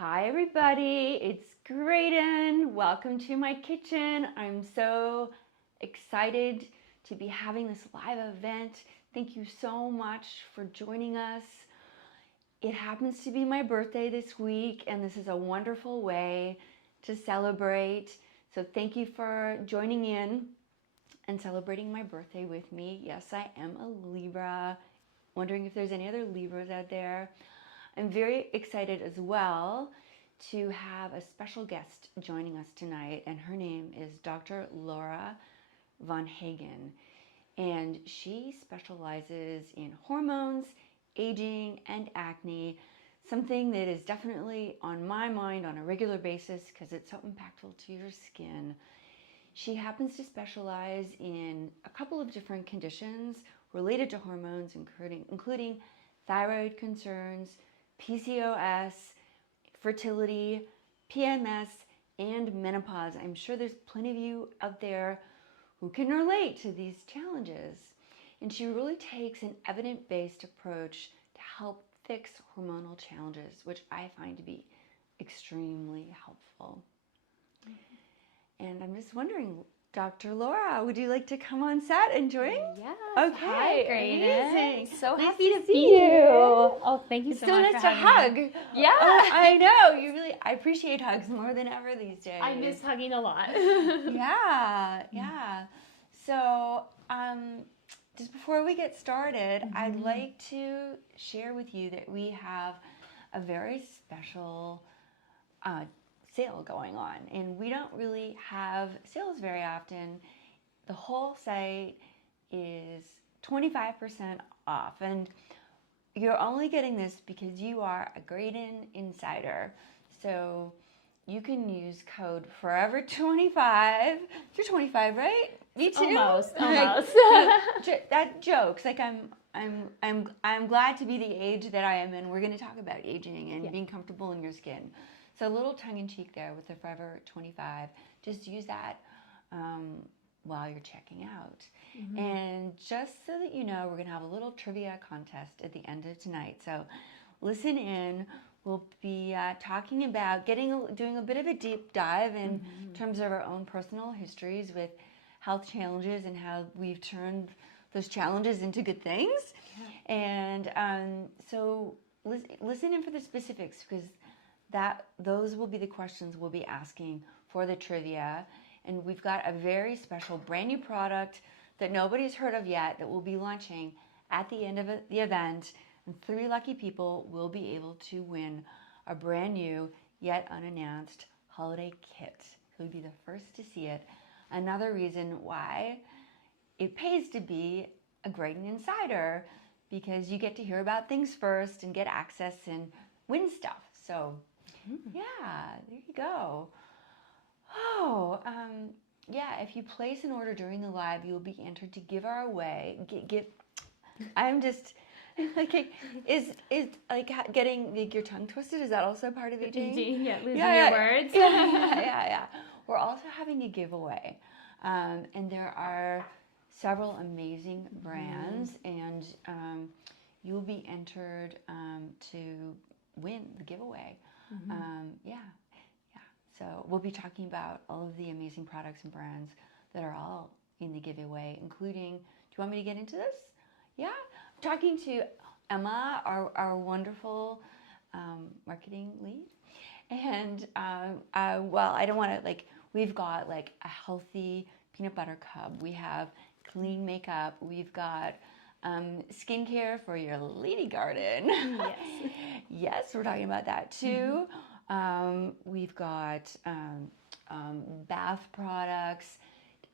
Hi everybody, it's Graydon. Welcome to my kitchen. I'm so excited to be having this live event. Thank you so much for joining us. It happens to be my birthday this week, and this is a wonderful way to celebrate. So thank you for joining in and celebrating my birthday with me. Yes, I am a Libra. Wondering if there's any other Libras out there. I'm very excited as well to have a special guest joining us tonight, and her name is Dr. Laura Von Hagen, and she specializes in hormones, aging, and acne, something that is definitely on my mind on a regular basis because it's so impactful to your skin. She happens to specialize in a couple of different conditions related to hormones, including thyroid concerns, PCOS, fertility, PMS, and menopause. I'm sure there's plenty of you out there who can relate to these challenges. And she really takes an evidence-based approach to help fix hormonal challenges, which I find to be extremely helpful. And I'm just wondering, Dr. Laura, would you like to come on set and join? Yes. Okay. Hi, Graydon. Amazing. So Nice happy to see be you. here. Oh, thank you It's so so much nice for to having hug. me. Yeah. I know. I appreciate hugs more than ever these days. I miss hugging a lot. Yeah. So, just before we get started, I'd like to share with you that we have a very special sale going on, and we don't really have sales very often. The whole site is 25% off, and you're only getting this because you are a Graydon Insider. So you can use code Forever25. You're 25, right? Me too. Almost. That jokes. Like I'm glad to be the age that I am, and we're going to talk about aging and being comfortable in your skin. So a little tongue in cheek there with the Forever 25. Just use that while you're checking out. And just so that you know, we're going to have a little trivia contest at the end of tonight. So listen in. We'll be talking about doing a bit of a deep dive in terms of our own personal histories with health challenges and how we've turned those challenges into good things. Yeah. And so listen in for the specifics, because those will be the questions we'll be asking for the trivia. And we've got a very special brand new product that nobody's heard of yet that we'll be launching at the end of the event. And 3 lucky people will be able to win a brand new, yet unannounced holiday kit. You'll be the first to see it. Another reason why it pays to be a Graydon Insider, because you get to hear about things first and get access and win stuff. So, yeah, there you go. Oh, if you place an order during the live, you'll be entered to give our away. I'm just like, is like getting your tongue twisted? Is that also part of aging? Losing your words. Yeah. We're also having a giveaway, and there are several amazing brands, and you'll be entered to win the giveaway. So we'll be talking about all of the amazing products and brands that are all in the giveaway, including, do you want me to get into this? Yeah? I'm talking to Emma, our wonderful marketing lead. And, I don't want to, we've got, a healthy peanut butter cup. We have clean makeup. We've got skincare for your lady garden. Yes. Yes, we're talking about that, too. We've got bath products,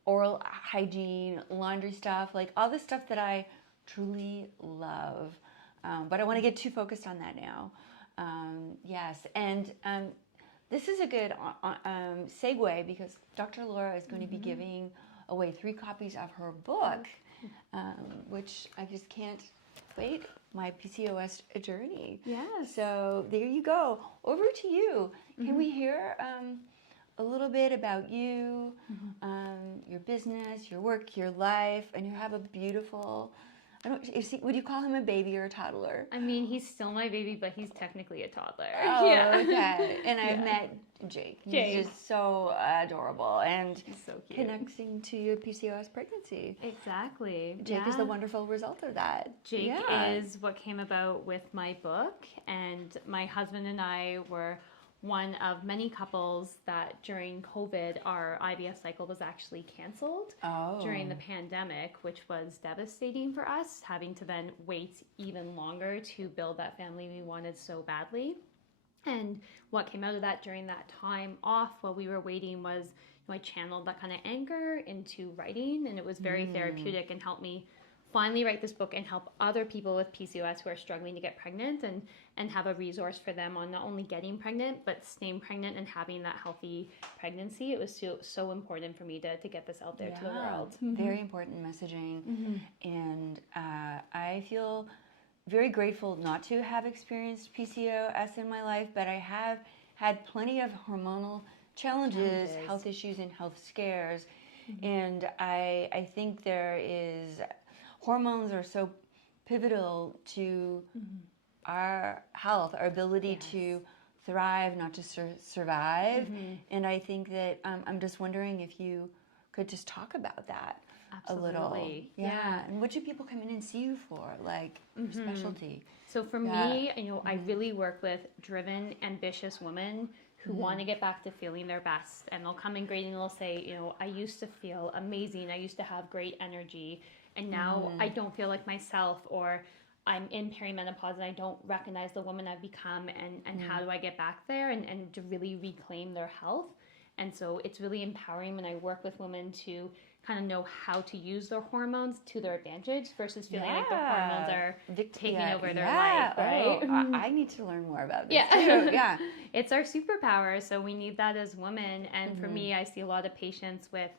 oral hygiene, laundry stuff, all the stuff that I truly love. But I want to get too focused on that now. Yes, and this is a good segue, because Dr. Laura is going to be giving away 3 copies of her book, which I just can't wait. My PCOS journey. Yeah. So there you go. Over to you. Can we hear a little bit about you, your business, your work, your life, and you have a beautiful Would you call him a baby or a toddler? I mean, he's still my baby, but he's technically a toddler. Oh, okay. And I've met Jake. Jake. He's just so adorable and He's so cute. connecting to your PCOS pregnancy. Exactly. Jake is the wonderful result of that. Jake is what came about with my book, and my husband and I were one of many couples that during COVID, our IVF cycle was actually canceled during the pandemic, which was devastating for us, having to then wait even longer to build that family we wanted so badly. And what came out of that during that time off while we were waiting was, I channeled that kind of anger into writing, and it was very therapeutic and helped me finally write this book and help other people with PCOS who are struggling to get pregnant and have a resource for them on not only getting pregnant, but staying pregnant and having that healthy pregnancy. It was so important for me to get this out there to the world. Very important messaging. And I feel very grateful not to have experienced PCOS in my life, but I have had plenty of hormonal challenges, health issues, and health scares. And I think hormones are so pivotal to our health, our ability to thrive, not just survive. And I think that I'm just wondering if you could just talk about that a little. Yeah. And what do people come in and see you for, like your specialty? So for me, I really work with driven, ambitious women who want to get back to feeling their best. And they'll come in Graydon and they'll say, I used to feel amazing. I used to have great energy. And now I don't feel like myself, or I'm in perimenopause and I don't recognize the woman I've become, and how do I get back there and to really reclaim their health. And so it's really empowering when I work with women to kind of know how to use their hormones to their advantage versus feeling like the hormones are taking over their life, right? I need to learn more about this too. Yeah. It's our superpower, so we need that as women. And for me, I see a lot of patients with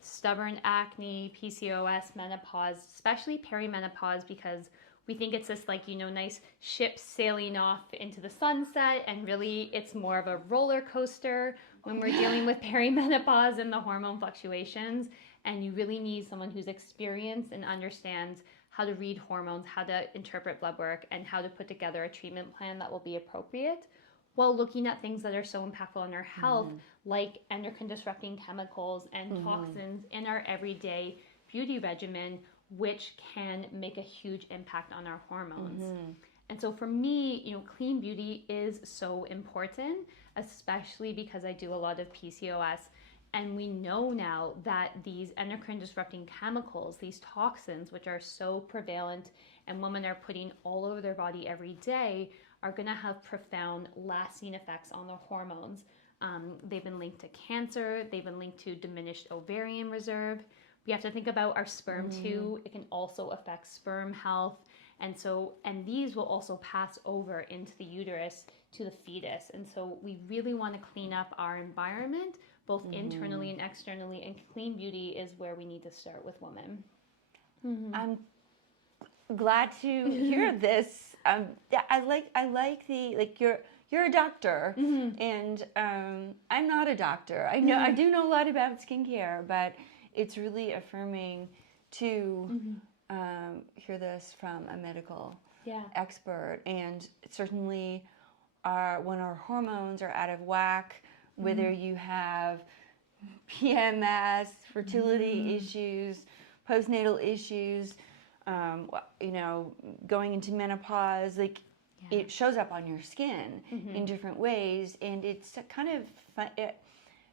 stubborn acne, PCOS, menopause, especially perimenopause, because we think it's this nice ship sailing off into the sunset, and really it's more of a roller coaster when we're dealing with perimenopause and the hormone fluctuations. And you really need someone who's experienced and understands how to read hormones, how to interpret blood work, and how to put together a treatment plan that will be appropriate while looking at things that are so impactful on our health, like endocrine disrupting chemicals and toxins in our everyday beauty regimen, which can make a huge impact on our hormones. And so for me, clean beauty is so important, especially because I do a lot of PCOS. And we know now that these endocrine disrupting chemicals, these toxins, which are so prevalent and women are putting all over their body every day, are going to have profound lasting effects on their hormones. They've been linked to cancer. They've been linked to diminished ovarian reserve. We have to think about our sperm too. It can also affect sperm health. And these will also pass over into the uterus to the fetus. And so we really want to clean up our environment, both internally and externally, and clean beauty is where we need to start with women. I'm glad to hear this. I like you're a doctor, and I'm not a doctor. I do know a lot about skincare, but it's really affirming to hear this from a medical expert. And certainly, when our hormones are out of whack, whether you have PMS, fertility issues, postnatal issues, going into menopause, it shows up on your skin in different ways. And it's kind of fun.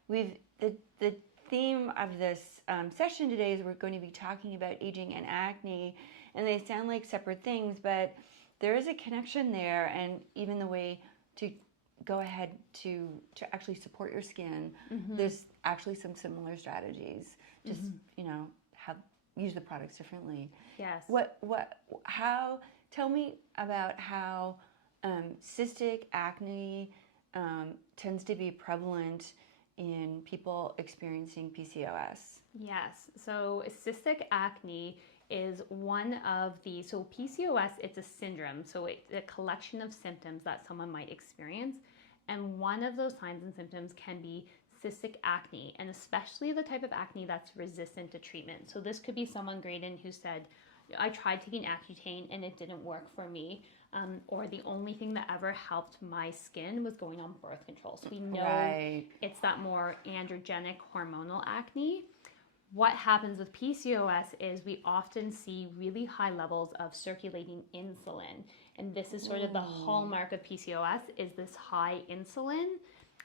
The theme of this session today is we're going to be talking about aging and acne, and they sound like separate things, but there is a connection there, and even the way to go ahead to actually support your skin, there's actually some similar strategies. Just use the products differently. Yes. Tell me about how cystic acne tends to be prevalent in people experiencing PCOS. Yes. So cystic acne is one of so PCOS, it's a syndrome. So it's a collection of symptoms that someone might experience. And one of those signs and symptoms can be cystic acne, and especially the type of acne that's resistant to treatment. So this could be someone, Graydon, who said, I tried taking Accutane and it didn't work for me. Or the only thing that ever helped my skin was going on birth control. So we know it's that more androgenic hormonal acne. What happens with PCOS is we often see really high levels of circulating insulin. And this is sort of the hallmark of PCOS, is this high insulin.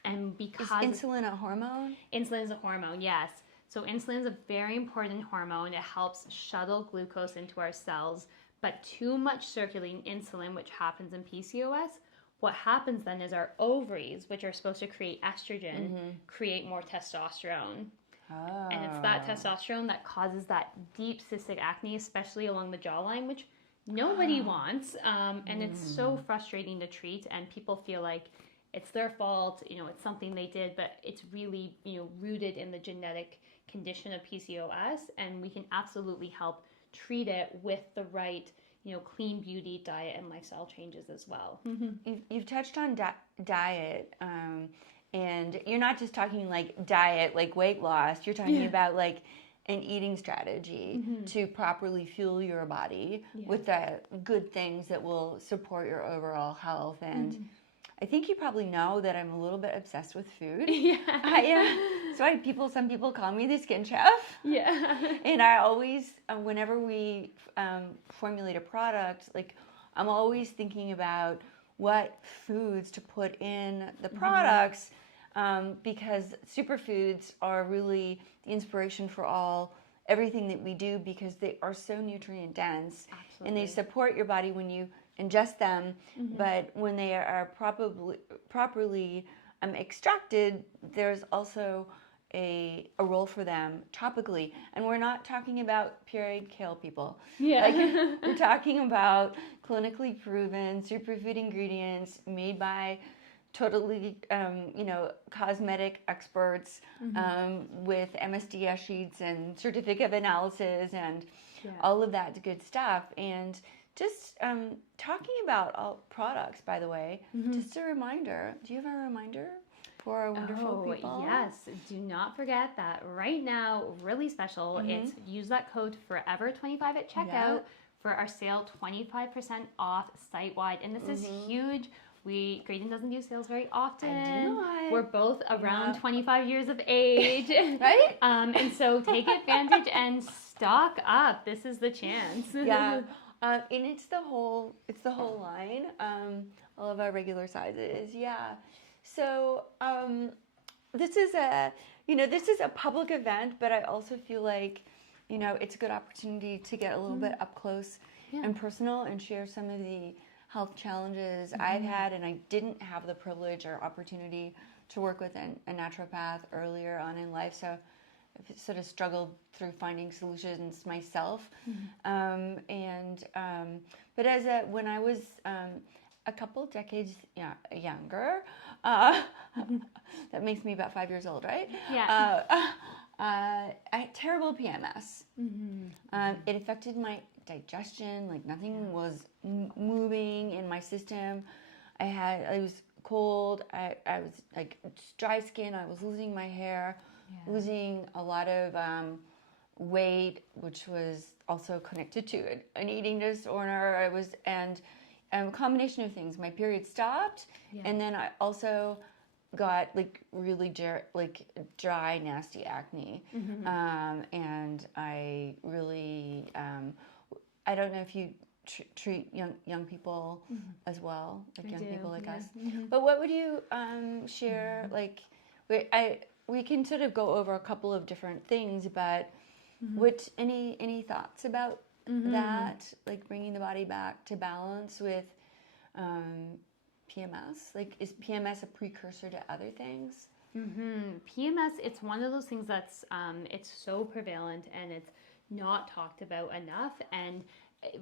And because is insulin a hormone? Insulin is a hormone, yes. So insulin is a very important hormone. It helps shuttle glucose into our cells. But too much circulating insulin, which happens in PCOS, what happens then is our ovaries, which are supposed to create estrogen, create more testosterone. Oh. And it's that testosterone that causes that deep cystic acne, especially along the jawline, which nobody wants. And it's so frustrating to treat, and people feel like it's their fault, it's something they did, but it's really, rooted in the genetic condition of PCOS, and we can absolutely help treat it with the right, clean beauty, diet, and lifestyle changes as well. You've touched on diet, and you're not just talking like diet, like weight loss. You're talking about like an eating strategy to properly fuel your body with the good things that will support your overall health. And I think you probably know that I'm a little bit obsessed with food. So some people call me the skin chef. Yeah. And I always, whenever we formulate a product, like I'm always thinking about what foods to put in the products, because superfoods are really the inspiration for everything that we do, because they are so nutrient dense. Absolutely. And they support your body when you ingest them, but when they are properly extracted, there's also a role for them topically. And we're not talking about pureed kale, people. Yeah. We're talking about clinically proven superfood ingredients made by totally, cosmetic experts with MSDS sheets and certificate of analysis and all of that good stuff. And just talking about all products, by the way, just a reminder. Do you have a reminder for our wonderful people? Yes. Do not forget that right now, really special, it's use that code FOREVER25 at checkout for our sale, 25% off site-wide. And this is huge. Graydon doesn't do sales very often. I do not. We're both around 25 years of age. Right? And so take advantage and stock up. This is the chance. Yeah. And it's the whole line. All of our regular sizes. Yeah. So this is a public event, but I also feel like, it's a good opportunity to get a little bit up close and personal and share some of the health challenges I've had, and I didn't have the privilege or opportunity to work with a naturopath earlier on in life, so I've sort of struggled through finding solutions myself. But when I was a couple decades younger, that makes me about 5 years old, right? Yeah. I had terrible PMS. It affected my digestion, like nothing was moving in my system. I was cold, I was like dry skin, I was losing my hair, losing a lot of weight, which was also connected to an eating disorder. A combination of things. My period stopped, and then I also got like really dry, nasty acne, and I really I don't know if you treat young people as well, like young people like us. But what would you share? Like, we can sort of go over a couple of different things, but any thoughts about that? Like bringing the body back to balance with PMS? Like, is PMS a precursor to other things? PMS, it's one of those things that's it's so prevalent and it's not talked about enough. And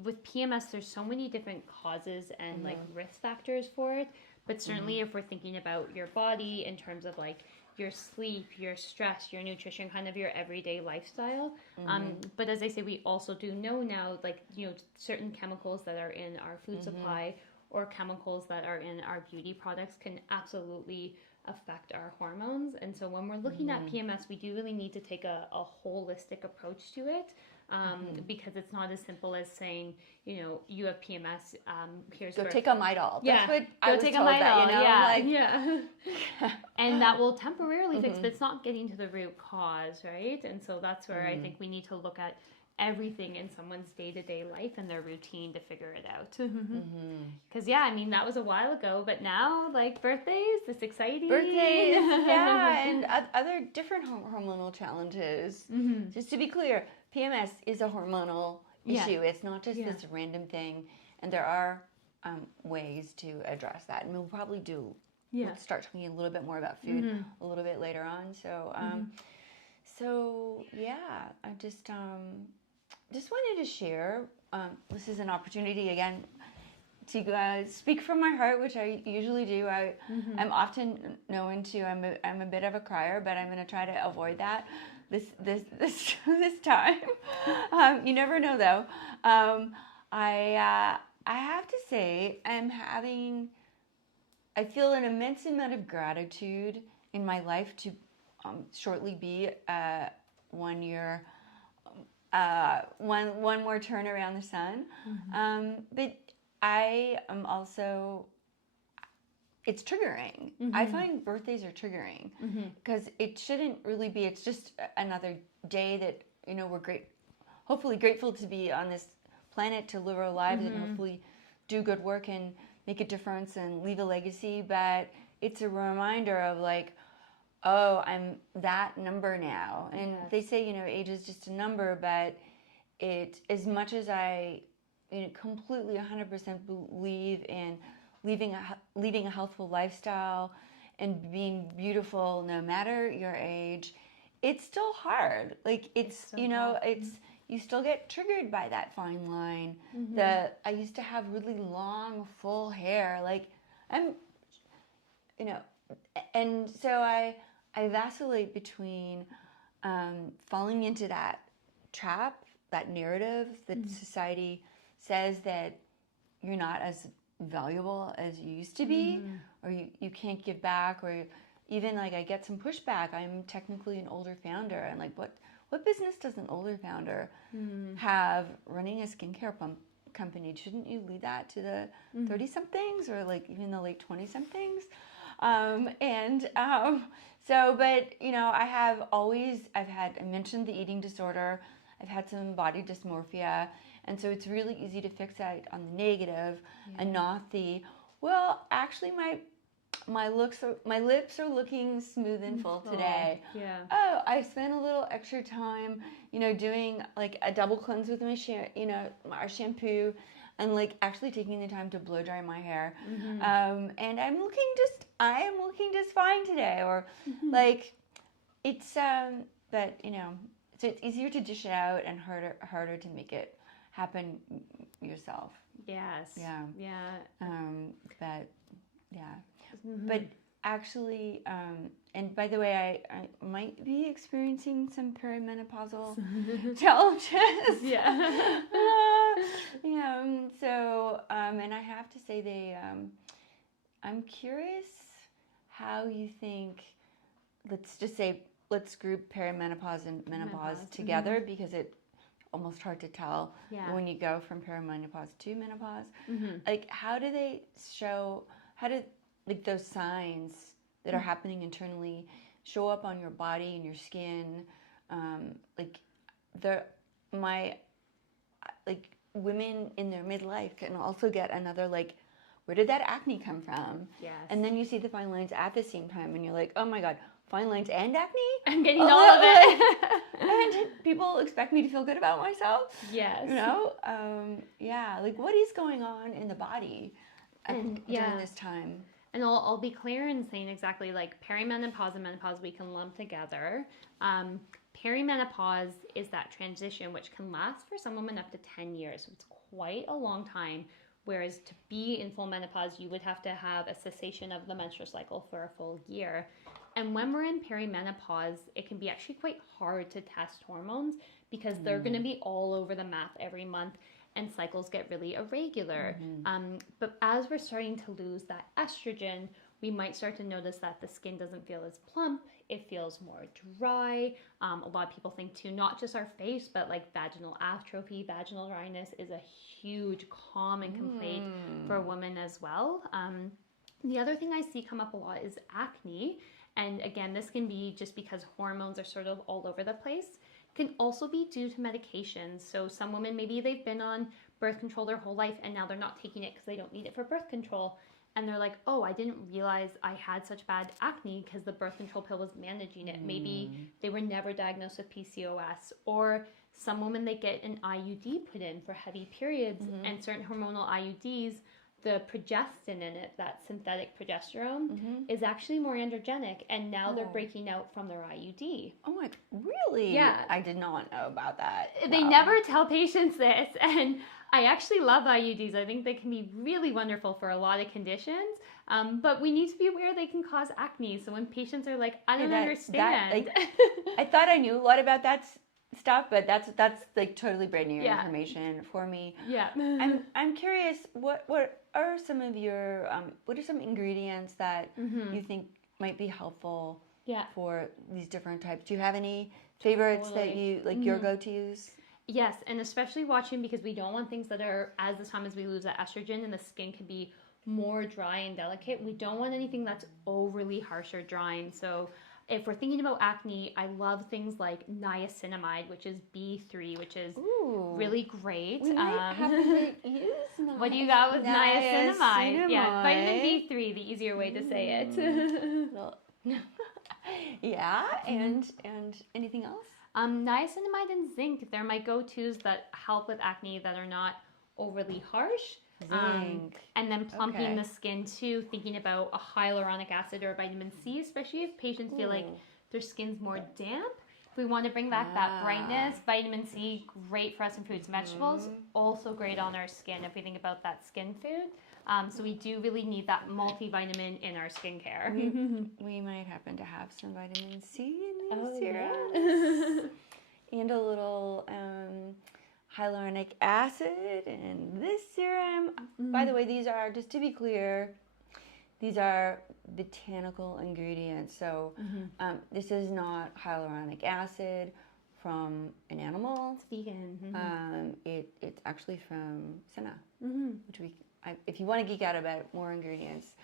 with PMS, there's so many different causes and like risk factors for it. But certainly if we're thinking about your body in terms of like your sleep, your stress, your nutrition, kind of your everyday lifestyle. But as I say, we also do know now, like, certain chemicals that are in our food supply or chemicals that are in our beauty products can absolutely affect our hormones. And so when we're looking at PMS, we do really need to take a holistic approach to it. Because it's not as simple as saying, you have PMS. Here's go take a Midol. Yeah, That's what I was take told a Midol. That, Yeah. And that will temporarily fix, but it's not getting to the root cause, right? And so that's where I think we need to look at everything in someone's day-to-day life and their routine to figure it out. Because that was a while ago, but now birthdays, it's exciting. And other different hormonal challenges. Just to be clear, PMS is a hormonal issue. It's not just this random thing, and there are ways to address that, and we'll probably we'll start talking a little bit more about food a little bit later on. So I just wanted to share. This is an opportunity again to speak from my heart, which I usually do. I'm often known to. I'm a bit of a crier, but I'm going to try to avoid that this time. You never know, though. I have to say I feel an immense amount of gratitude in my life to shortly be 1 year. One more turn around the sun. But I am also, it's triggering. I find birthdays are triggering because it shouldn't really be. It's just another day that, we're hopefully grateful to be on this planet to live our lives and hopefully do good work and make a difference and leave a legacy. But it's a reminder of oh, I'm that number now. And they say, age is just a number, but as much as I completely 100% believe in leading a healthful lifestyle and being beautiful no matter your age, it's still hard. It's so hard. You still get triggered by that fine line. I used to have really long, full hair. And so I vacillate between falling into that trap, that narrative that society says that you're not as valuable as you used to be, or you can't give back, or even I get some pushback. I'm technically an older founder, and what business does an older founder have running a skincare company? Shouldn't you leave that to the 30-somethings or even the late 20-somethings? But I mentioned the eating disorder. I've had some body dysmorphia. And so it's really easy to fixate on the negative and not actually my lips are looking smooth and full today. Oh, I spent a little extra time, doing a double cleanse with my our shampoo and actually taking the time to blow dry my hair. And I am looking just fine today. Or it's but so it's easier to dish it out and harder to make it happen yourself. Yes. Yeah. But actually, and by the way, I might be experiencing some perimenopausal challenges. And I have to say I'm curious how you think, let's group perimenopause and menopause together because it's almost hard to tell when you go from perimenopause to menopause. How do they show, those signs that are happening internally show up on your body and your skin? Women in their midlife can also get another where did that acne come from? Yes. And then you see the fine lines at the same time and you're like, oh my God, fine lines and acne? I'm getting all of it. And people expect me to feel good about myself? Yes. What is going on in the body during this time? And I'll be clear in saying exactly perimenopause and menopause we can lump together. Perimenopause is that transition which can last for some women up to 10 years. So it's quite a long time. Whereas to be in full menopause, you would have to have a cessation of the menstrual cycle for a full year. And when we're in perimenopause, it can be actually quite hard to test hormones because they're going to be all over the map every month and cycles get really irregular. But as we're starting to lose that estrogen, we might start to notice that the skin doesn't feel as plump. It feels more dry. A lot of people think too, not just our face, but like vaginal atrophy, vaginal dryness is a huge common complaint for women as well. The other thing I see come up a lot is acne. And again, this can be just because hormones are sort of all over the place. It can also be due to medications. So some women, maybe they've been on birth control their whole life and now they're not taking it because they don't need it for birth control. And they're like, oh, I didn't realize I had such bad acne because the birth control pill was managing it. Maybe they were never diagnosed with PCOS. Or some women, they get an IUD put in for heavy periods, and certain hormonal IUDs, the progestin in it, that synthetic progesterone, is actually more androgenic, and now they're breaking out from their IUD. Oh my, really? Yeah. I did not know about that. They never tell patients this, and I actually love IUDs. I think they can be really wonderful for a lot of conditions, but we need to be aware they can cause acne. So when patients are like, I don't understand. I thought I knew a lot about that stuff, but that's like totally brand new information for me. Yeah. I'm curious, what are some of your what are some ingredients that you think might be helpful for these different types? Do you have any favorites that you like your go-tos? Yes, and especially watching, because we don't want things that are, as the time as we lose that estrogen and the skin can be more dry and delicate. We don't want anything that's overly harsh or drying. So if we're thinking about acne, I love things like niacinamide, which is B3, which is really great. We might have to use what do you got with niacinamide? Yeah, vitamin B3, the easier way to say it. Yeah, and anything else? Niacinamide and zinc, they're my go-tos that help with acne that are not overly harsh. Zinc. And then plumping the skin too, thinking about a hyaluronic acid or vitamin C, especially if patients feel like their skin's more damp. If we want to bring back that brightness, vitamin C, great for us in fruits and vegetables, also great on our skin if we think about that skin food. So we do really need that multivitamin in our skincare. We might happen to have some vitamin C in these serums. And a little hyaluronic acid in this serum. By the way, these are, just to be clear, these are botanical ingredients. So this is not hyaluronic acid from an animal. It's vegan. It's actually from senna, which if you want to geek out about more ingredients.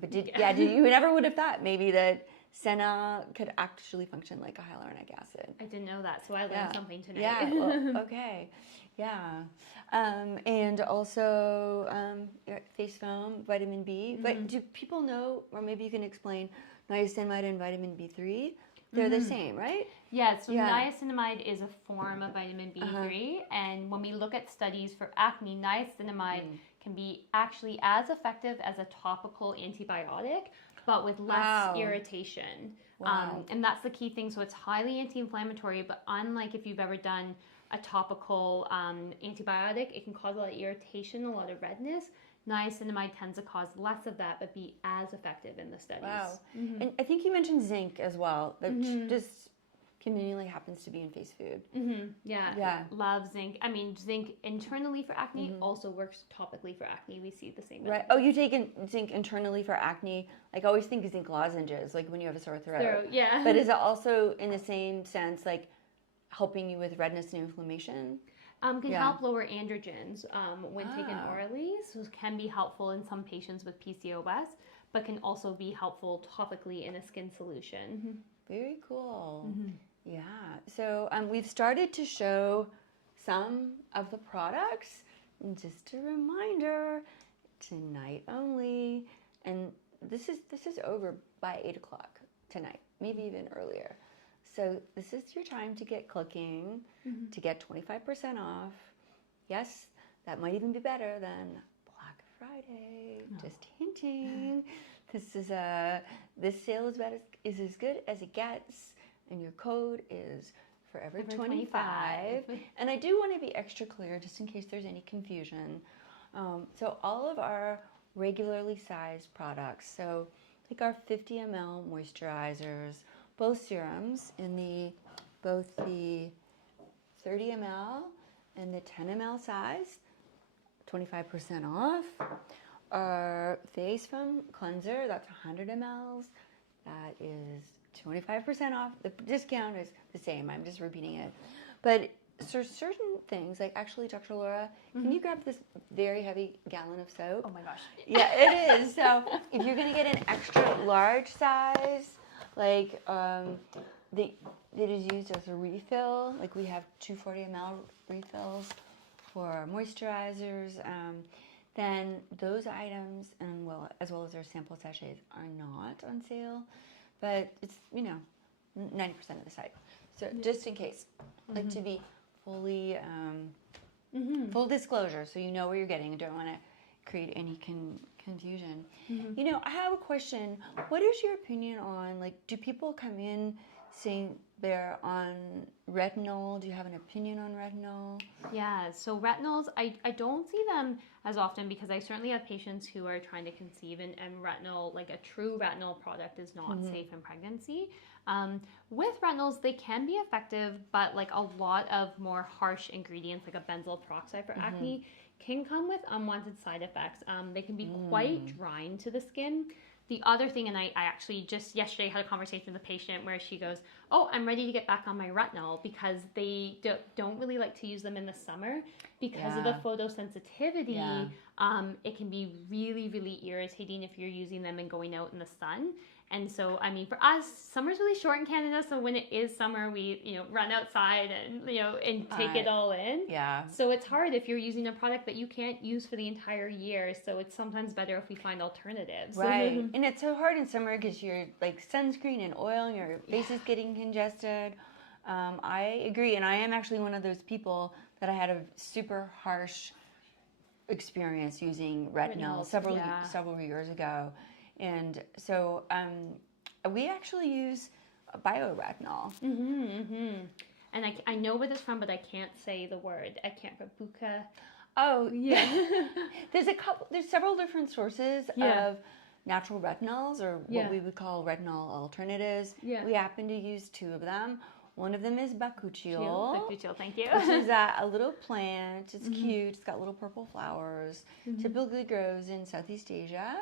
But you never would have thought maybe that senna could actually function like a hyaluronic acid. I didn't know that, so I learned something today. Yeah, well, okay. Yeah. And also face foam, vitamin B. But do people know, or maybe you can explain, niacinamide and vitamin B3? They're the same, right? Yeah, so niacinamide is a form of vitamin B3. And when we look at studies for acne, niacinamide can be actually as effective as a topical antibiotic, but with less irritation. And that's the key thing. So it's highly anti-inflammatory, but unlike if you've ever done a topical antibiotic, it can cause a lot of irritation, a lot of redness. Niacinamide tends to cause less of that, but be as effective in the studies. Wow. And I think you mentioned zinc as well. That just conveniently happens to be in face food. Yeah. Love zinc. I mean, zinc internally for acne also works topically for acne. We see the same. Right. Oh, you take zinc internally for acne. Like, I always think of zinc lozenges, like when you have a sore throat. Yeah. But is it also in the same sense, like helping you with redness and inflammation? Can help lower androgens when taken orally, so it can be helpful in some patients with PCOS, but can also be helpful topically in a skin solution. Very cool. Yeah. So we've started to show some of the products. And just a reminder, tonight only, and this is over by 8 o'clock tonight, maybe even earlier. So this is your time to get clicking, to get 25% off. Yes, that might even be better than Black Friday. Just hinting. This sale is as good as it gets, and your code is Forever 25. And I do want to be extra clear, just in case there's any confusion. So all of our regularly sized products, so like our 50 ml moisturizers, both serums in both the 30 ml and the 10 ml size, 25% off. our face foam cleanser, that's 100 mLs. That is 25% off. The discount is the same. I'm just repeating it. But so certain things, like actually, Dr. Laura, can you grab this very heavy gallon of soap? Oh my gosh. Yeah, it is. So if you're going to get an extra large size, like that is used as a refill, like we have 240 ml refills for moisturizers, then those items, and as well as our sample sachets, are not on sale, but it's 90% of the site. So just in case, like to be fully full disclosure, so you know what you're getting. You don't want to create any confusion. I have a question. What is your opinion on, like, do people come in saying they're on retinol? Do you have an opinion on retinol? Yeah, so retinols, I don't see them as often because I certainly have patients who are trying to conceive, and retinol, like a true retinol product, is not safe in pregnancy. With retinols, they can be effective, but like a lot of more harsh ingredients, like a benzoyl peroxide for acne, can come with unwanted side effects. They can be quite drying to the skin. The other thing, and I actually just yesterday had a conversation with a patient where she goes, oh, I'm ready to get back on my retinol, because they don't really like to use them in the summer because of the photosensitivity. It can be really, really irritating if you're using them and going out in the sun. And so, I mean, for us, summer's really short in Canada. So when it is summer, we, run outside and, and take it all in. Yeah. So it's hard if you're using a product that you can't use for the entire year. So it's sometimes better if we find alternatives. Right. And it's so hard in summer because you're like sunscreen and oil and your face is getting congested. I agree. And I am actually one of those people that I had a super harsh experience using retinol several years ago. And so we actually use bioretinol. And I know what it's from, but I can't say the word. I can't. Buka. Oh, yeah. There's several different sources of natural retinols, or what we would call retinol alternatives. Yeah. We happen to use two of them. One of them is bakuchiol. Bakuchiol, thank you. Which is a little plant. It's cute. It's got little purple flowers. Typically grows in Southeast Asia.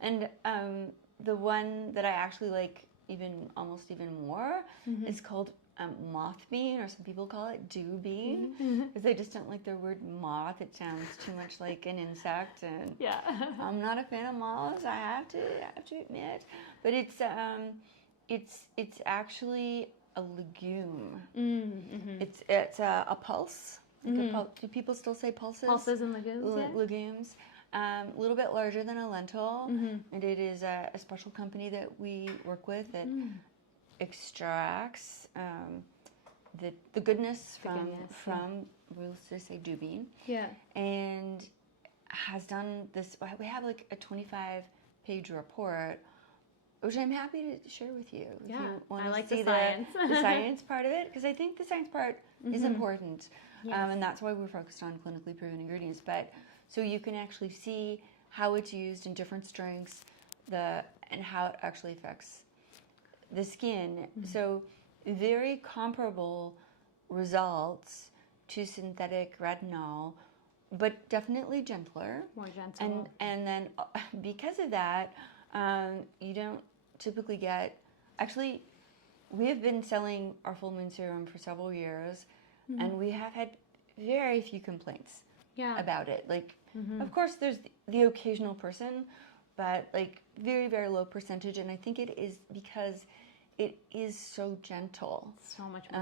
And the one that I actually like almost even more is called moth bean, or some people call it dew bean, because they just don't like the word moth. It sounds too much like an insect, and I'm not a fan of moths. I have to admit, but it's actually a legume. It's a pulse. Do people still say pulses? Pulses and legumes. Legumes. A little bit larger than a lentil, and it is a special company that we work with that extracts the goodness from we'll just say dew bean. And has done this. We have like a 25-page report, which I'm happy to share with you. If you want I to like see the science. the science part of it, because I think the science part is important, and that's why we're focused on clinically proven ingredients. But so you can actually see how it's used in different strengths, and how it actually affects the skin. So very comparable results to synthetic retinol, but definitely gentler. More gentle. And then because of that, you don't typically get. Actually, we have been selling our full moon serum for several years, and we have had very few complaints about it. Like, of course, there's the occasional person, but like very, very low percentage. And I think it is because it is so gentle. So much more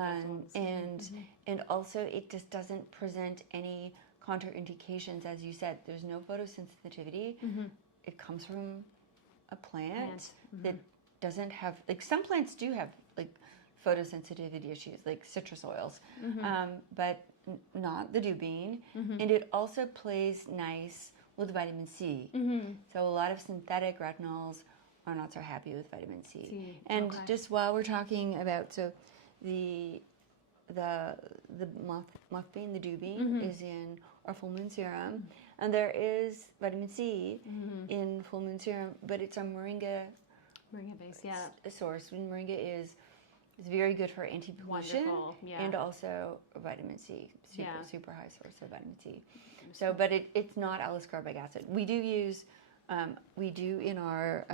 gentle. And also it just doesn't present any contraindications. As you said, there's no photosensitivity. It comes from a plant that doesn't have, like, some plants do have like photosensitivity issues, like citrus oils, but not the dew bean. And it also plays nice with vitamin C. So a lot of synthetic retinols are not so happy with vitamin C. And just while we're talking about, so the moth bean, the dew bean, is in our full moon serum, and there is vitamin C in full moon serum, but it's a moringa base source. And moringa is very good for anti-pollution and also vitamin C, super high source of vitamin C. So, but it's not L-ascorbic acid. We do use We do in our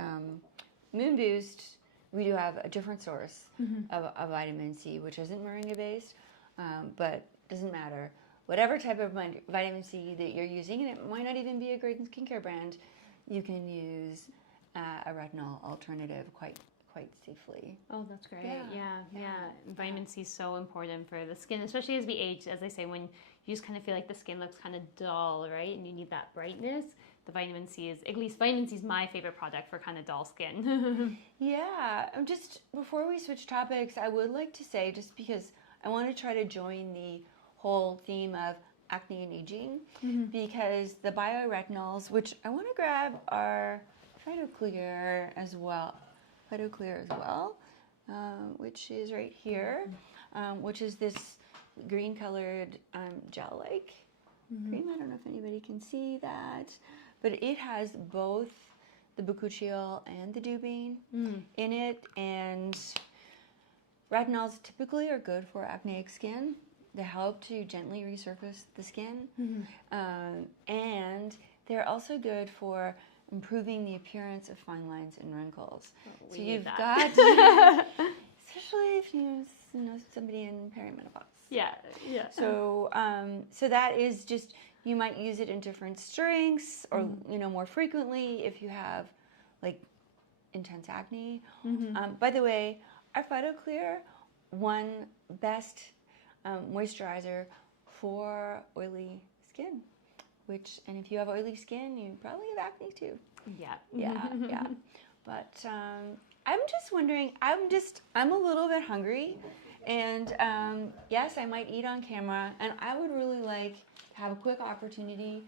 Moon Boost, we do have a different source of vitamin C, which isn't moringa based, but doesn't matter. Whatever type of vitamin C that you're using, and it might not even be a Graydon skincare brand, you can use a retinol alternative quite safely. Oh, that's great. Yeah. Yeah. Vitamin C is so important for the skin, especially as we age. As I say, when you just kind of feel like the skin looks kind of dull, right? And you need that brightness. The vitamin C is, at least vitamin C is my favorite product for kind of dull skin. Yeah. Just before we switch topics, I would like to say, just because I want to try to join the whole theme of acne and aging, because the bioretinols, which I want to grab, are PhytoClear as well. Which is right here, which is this green colored gel-like cream. I don't know if anybody can see that, but it has both the bakuchiol and the dubane in it, and retinols typically are good for acneic skin. They help to gently resurface the skin, and they're also good for improving the appearance of fine lines and wrinkles. So you've got, especially if you know somebody in perimenopause. Yeah. So, so that is just, you might use it in different strengths, or more frequently if you have like intense acne. By the way, our PhytoClear won best moisturizer for oily skin. And if you have oily skin, you probably have acne too. Yeah. But I'm just wondering, I'm a little bit hungry, and yes, I might eat on camera, and I would really like to have a quick opportunity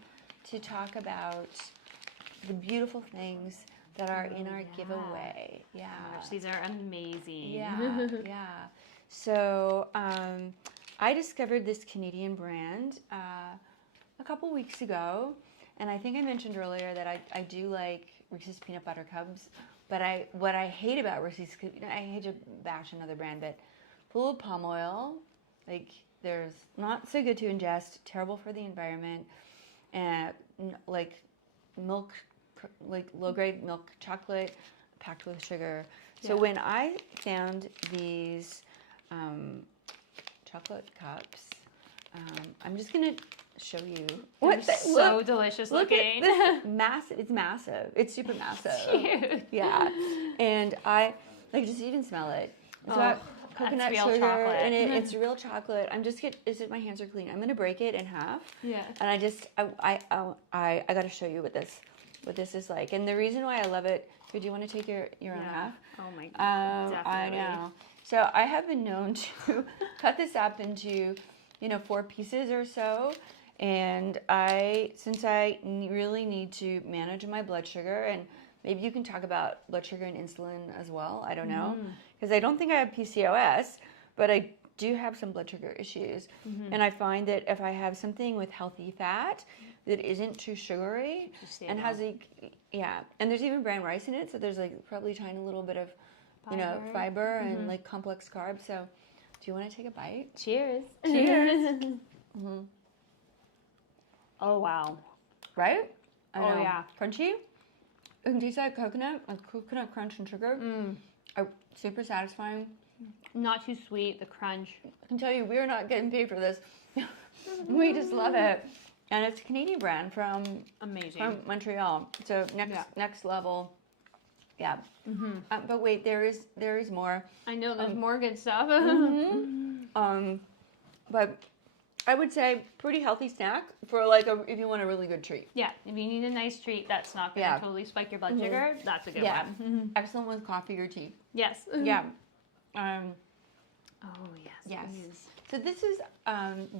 to talk about the beautiful things that are in our giveaway. Yeah. Oh gosh, these are amazing. Yeah. So I discovered this Canadian brand a couple weeks ago, and I think I mentioned earlier that I do like Reese's Peanut Butter Cups, but what I hate about Reese's, I hate to bash another brand, but full of palm oil, like there's not so good to ingest, terrible for the environment, and like milk, like low-grade milk chocolate packed with sugar. So when I found these chocolate cups, I'm just gonna show you. So delicious looking. Massive. It's massive. It's super massive. Cute. Yeah. And I like, just even smell it. It's got coconut real sugar chocolate. in it. It's real chocolate. My hands are clean. I'm gonna break it in half. Yeah. And I gotta show you what this is like. And the reason why I love it. Do you want to take your own half? Oh my god. I Definitely. know. So I have been known to cut this up into 4 pieces or so. And since I really need to manage my blood sugar, and maybe you can talk about blood sugar and insulin as well, I don't know, because I don't think I have PCOS, but I do have some blood sugar issues. And I find that if I have something with healthy fat that isn't too sugary and has and there's even brown rice in it, so there's like probably a tiny little bit of fiber and like complex carbs. So do you want to take a bite? Cheers. Cheers. Oh wow. Right? I know. Yeah. Crunchy. You can taste that coconut, like coconut crunch and sugar. Are super satisfying. Not too sweet, the crunch. I can tell you, we're not getting paid for this. We just love it. And it's a Canadian brand from Montreal. So next level. Yeah. But wait, there is more. I know there's more good stuff. But I would say pretty healthy snack for like if you want a really good treat. Yeah, if you need a nice treat that's not going to totally spike your blood sugar, that's a good one. Excellent with coffee or tea. Yes. Yeah. Oh yes. Yes. Please. So this is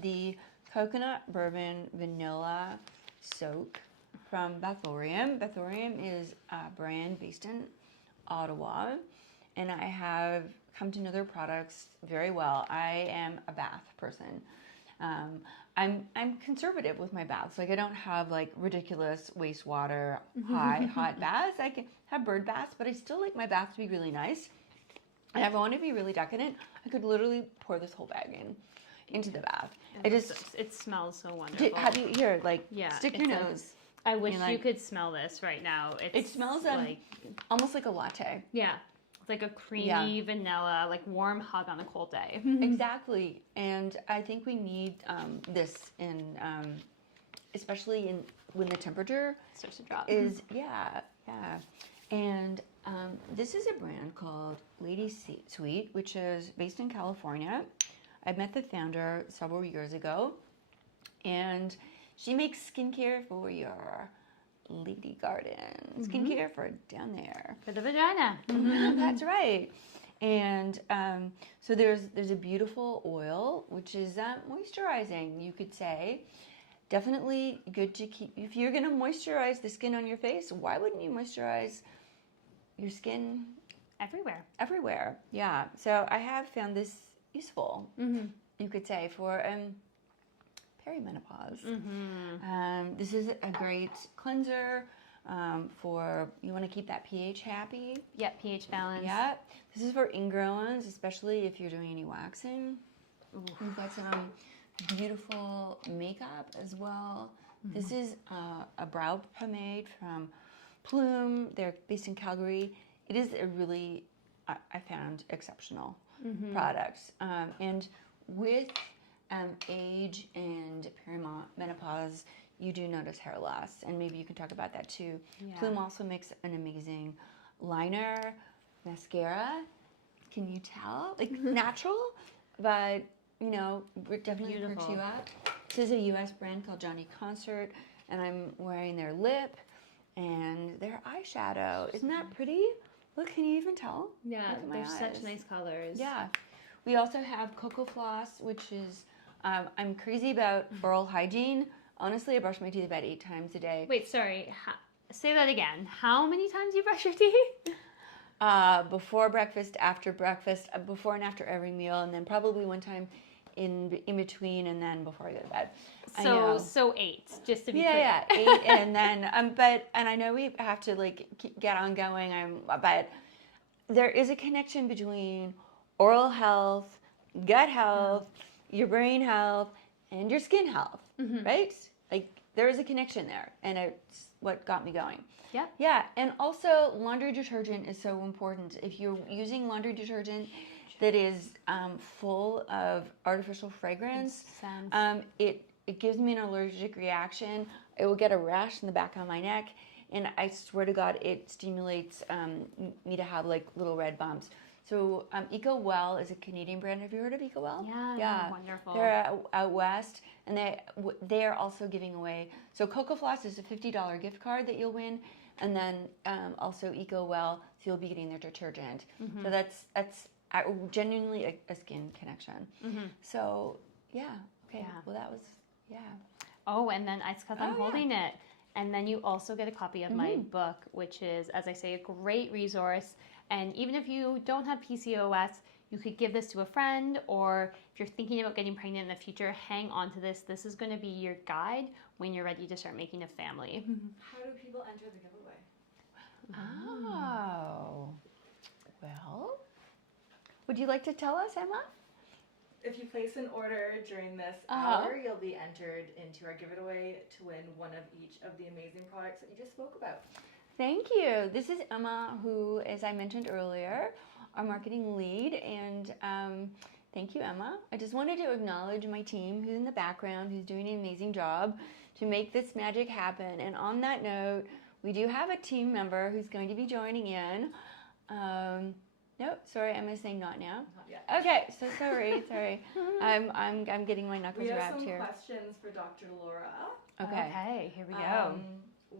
the coconut bourbon vanilla soak from Bathorium. Bathorium is a brand based in Ottawa, and I have come to know their products very well. I am a bath person. I'm conservative with my baths. Like I don't have like ridiculous wastewater hot baths. I can have bird baths, but I still like my bath to be really nice. And if I want to be really decadent, I could literally pour this whole bag into the bath. It smells so wonderful. Have you stick your nose I wish you could smell this right now. It smells like almost like a latte. Yeah. It's like a creamy vanilla, like warm hug on a cold day. Exactly. And I think we need this in, especially when the temperature starts to drop. Yeah. And this is a brand called Lady Sweet, which is based in California. I met the founder several years ago, and she makes skincare for your lady garden. Skincare for down there. For the vagina. That's right. And so there's a beautiful oil, which is moisturizing, you could say. Definitely good to keep. If you're going to moisturize the skin on your face, why wouldn't you moisturize your skin everywhere? Yeah. So I have found this useful, you could say, for perimenopause. This is a great cleanser for, you want to keep that pH happy. Yeah, pH balance. Yeah. This is for ingrowns, especially if you're doing any waxing. We've got some beautiful makeup as well. This is a brow pomade from Plume. They're based in Calgary. It is a really, I found, exceptional product. And with age and perimenopause, you do notice hair loss, and maybe you can talk about that too. Yeah. Plume also makes an amazing liner, mascara. Can you tell? Like natural, but you know, it definitely perks you up. This is a U.S. brand called Johnny Concert, and I'm wearing their lip and their eyeshadow. Isn't that pretty? Look, can you even tell? Yeah, they're such nice colors. Yeah. We also have Cocoa Floss, which is, I'm crazy about oral hygiene. Honestly, I brush my teeth about 8 times a day. Wait, sorry. Say that again. How many times do you brush your teeth? Before breakfast, after breakfast, before and after every meal, and then probably one time in between, and then before I go to bed. So 8, just to be clear. Yeah, 8, and then and I know we have to like get on going. But there is a connection between oral health, gut health, your brain health, and your skin health, right? Like there is a connection there, and it's what got me going. Yep. Yeah, and also laundry detergent is so important. If you're using laundry detergent that is full of artificial fragrance, it gives me an allergic reaction. It will get a rash in the back of my neck, and I swear to God, it stimulates me to have like little red bumps. So EcoWell is a Canadian brand. Have you heard of EcoWell? Yeah, wonderful. They're out west, and they are also giving away. So Cocoa Floss is a $50 gift card that you'll win, and then also EcoWell, so you'll be getting their detergent. So that's genuinely a skin connection. So yeah, okay. Yeah. Well, that was Oh, and then because I'm holding it, and then you also get a copy of my book, which is, as I say, a great resource. And even if you don't have PCOS, you could give this to a friend, or if you're thinking about getting pregnant in the future, hang on to this. This is going to be your guide when you're ready to start making a family. How do people enter the giveaway? Oh, well, would you like to tell us, Emma? If you place an order during this hour, you'll be entered into our giveaway to win one of each of the amazing products that you just spoke about. Thank you. This is Emma, who, as I mentioned earlier, our marketing lead, and thank you, Emma. I just wanted to acknowledge my team who's in the background, who's doing an amazing job to make this magic happen. And on that note, we do have a team member who's going to be joining in. No, sorry, Emma's saying not now. Not yet. Okay, so sorry. I'm getting my knuckles wrapped here. We have some questions for Dr. Laura. Okay, here we go.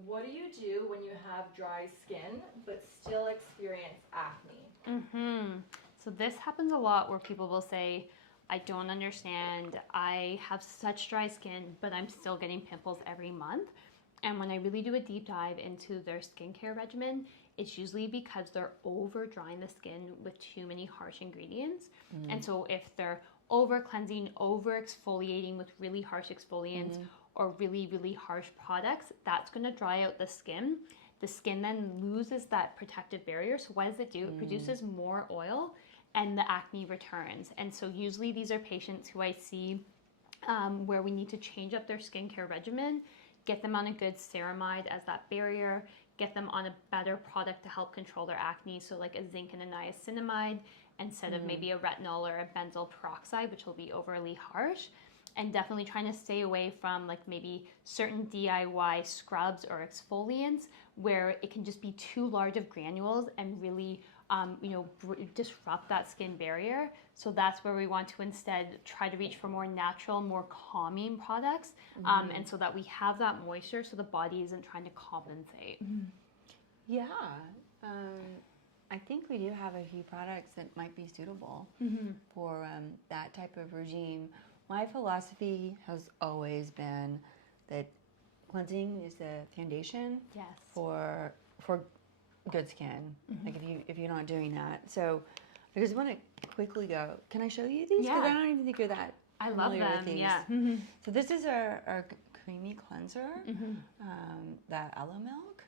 What do you do when you have dry skin but still experience acne? So this happens a lot where people will say, I don't understand. I have such dry skin, but I'm still getting pimples every month. And when I really do a deep dive into their skincare regimen, it's usually because they're over drying the skin with too many harsh ingredients. And so if they're over cleansing, over exfoliating with really harsh exfoliants or really, really harsh products, that's going to dry out the skin. The skin then loses that protective barrier. So what does it do? It produces more oil and the acne returns. And so usually these are patients who I see where we need to change up their skincare regimen get them on a good ceramide as that barrier, get them on a better product to help control their acne, so like a zinc and a niacinamide instead of maybe a retinol or a benzoyl peroxide, which will be overly harsh. And definitely trying to stay away from like maybe certain DIY scrubs or exfoliants where it can just be too large of granules and really disrupt that skin barrier. So that's where we want to instead try to reach for more natural, more calming products, and so that we have that moisture so the body isn't trying to compensate. Yeah. I think we do have a few products that might be suitable for that type of regime. My philosophy has always been that cleansing is the foundation for good skin. Like if you're not doing that. So I just want to quickly go. Can I show you these? Because I don't even think you're that I love familiar them. with these. Yeah. So this is our creamy cleanser, the aloe milk,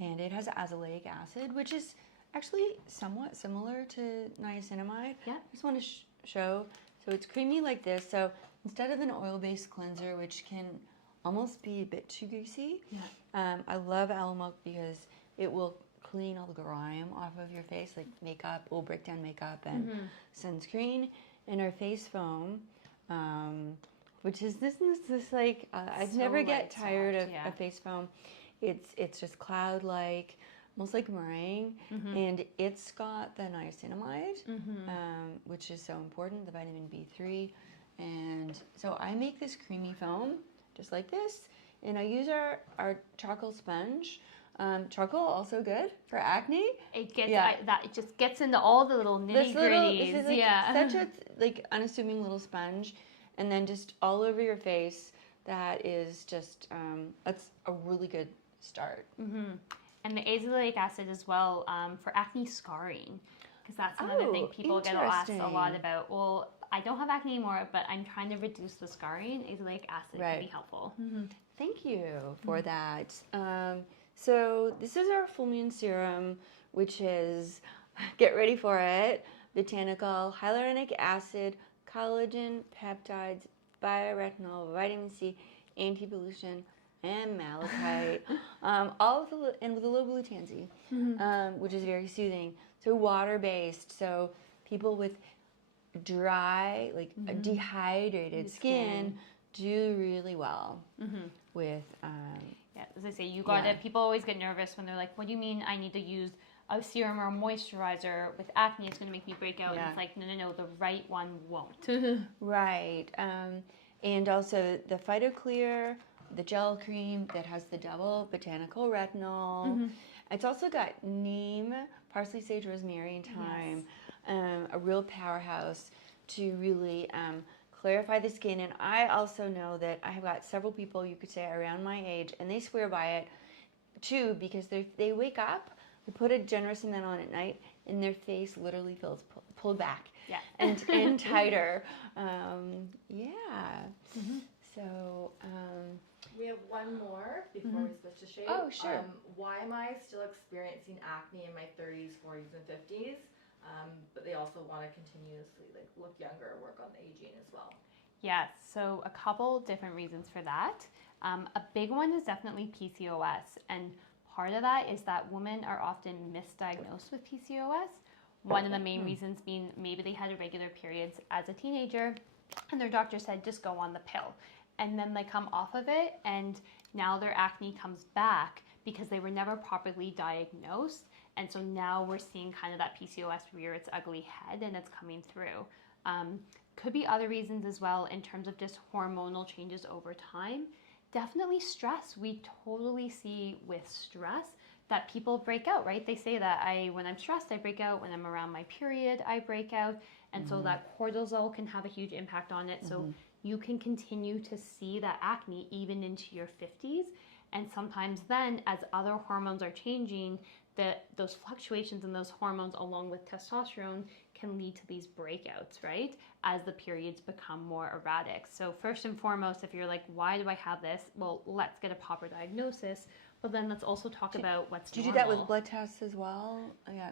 and it has azelaic acid, which is actually somewhat similar to niacinamide. Yeah. I just want to show. So it's creamy like this. So instead of an oil-based cleanser, which can almost be a bit too greasy, I love aloe milk because it will clean all the grime off of your face, like makeup, will break down makeup and sunscreen. And our face foam, which is this like, I So never get light, tired soft, of face foam. It's just cloud-like, almost like meringue, and it's got the niacinamide, which is so important, the vitamin B3. And so I make this creamy foam, just like this, and I use our charcoal sponge. Charcoal also good for acne. It gets it just gets into all the little nitty gritties. This is like such a like unassuming little sponge, and then just all over your face. That is just that's a really good start. And the azelaic acid as well for acne scarring, because that's another thing people get asked a lot about. Well, I don't have acne anymore, but I'm trying to reduce the scarring. Azelaic acid can be helpful. Thank you for that. So this is our full moon serum, which is, get ready for it, botanical, hyaluronic acid, collagen, peptides, bioretinol, vitamin C, anti-pollution, and malachite, all with with a little glutathione, which is very soothing. So water-based, so people with dry, like dehydrated skin do really well with. As I say, you got it. People always get nervous when they're like, "What do you mean I need to use a serum or a moisturizer with acne? It's going to make me break out." And it's like, no, the right one won't. Right, and also the PhytoClear, the gel cream that has the double botanical retinol. It's also got neem, parsley, sage, rosemary, and thyme, a real powerhouse to really clarify the skin. And I also know that I have got several people, you could say, around my age, and they swear by it too, because they wake up, they put a generous amount on at night, and their face literally feels pulled back and tighter. So we have one more before we switch to shade. Oh, sure. Why am I still experiencing acne in my 30s, 40s, and 50s? But they also want to continuously look younger, work on the aging as well. Yes, so a couple different reasons for that. A big one is definitely PCOS, and part of that is that women are often misdiagnosed with PCOS. One of the main reasons being maybe they had irregular periods as a teenager, and their doctor said just go on the pill, and then they come off of it, and now their acne comes back because they were never properly diagnosed. And so now we're seeing kind of that PCOS rear its ugly head, and it's coming through. Could be other reasons as well in terms of just hormonal changes over time. Definitely stress. We totally see with stress that people break out, right? They say that when I'm stressed, I break out. When I'm around my period, I break out. And so that cortisol can have a huge impact on it. So you can continue to see that acne even into your 50s. And sometimes then, as other hormones are changing, those fluctuations in those hormones along with testosterone can lead to these breakouts, right? As the periods become more erratic. So first and foremost, if you're like, why do I have this? Well, let's get a proper diagnosis. But then let's also talk about what's normal. Do you do that with blood tests as well? Yeah.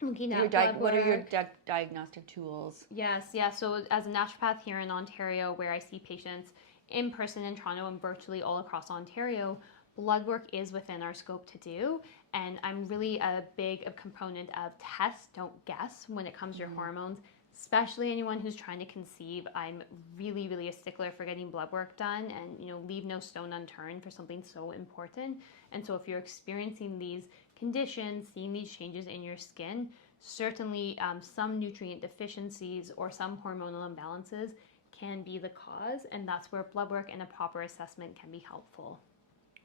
Looking at What are your diagnostic tools? Yes. So as a naturopath here in Ontario, where I see patients, in person in Toronto and virtually all across Ontario, blood work is within our scope to do. And I'm really a big component of test, don't guess when it comes to your hormones, especially anyone who's trying to conceive. I'm really, really a stickler for getting blood work done and, leave no stone unturned for something so important. And so if you're experiencing these conditions, seeing these changes in your skin, certainly some nutrient deficiencies or some hormonal imbalances can be the cause. And that's where blood work and a proper assessment can be helpful.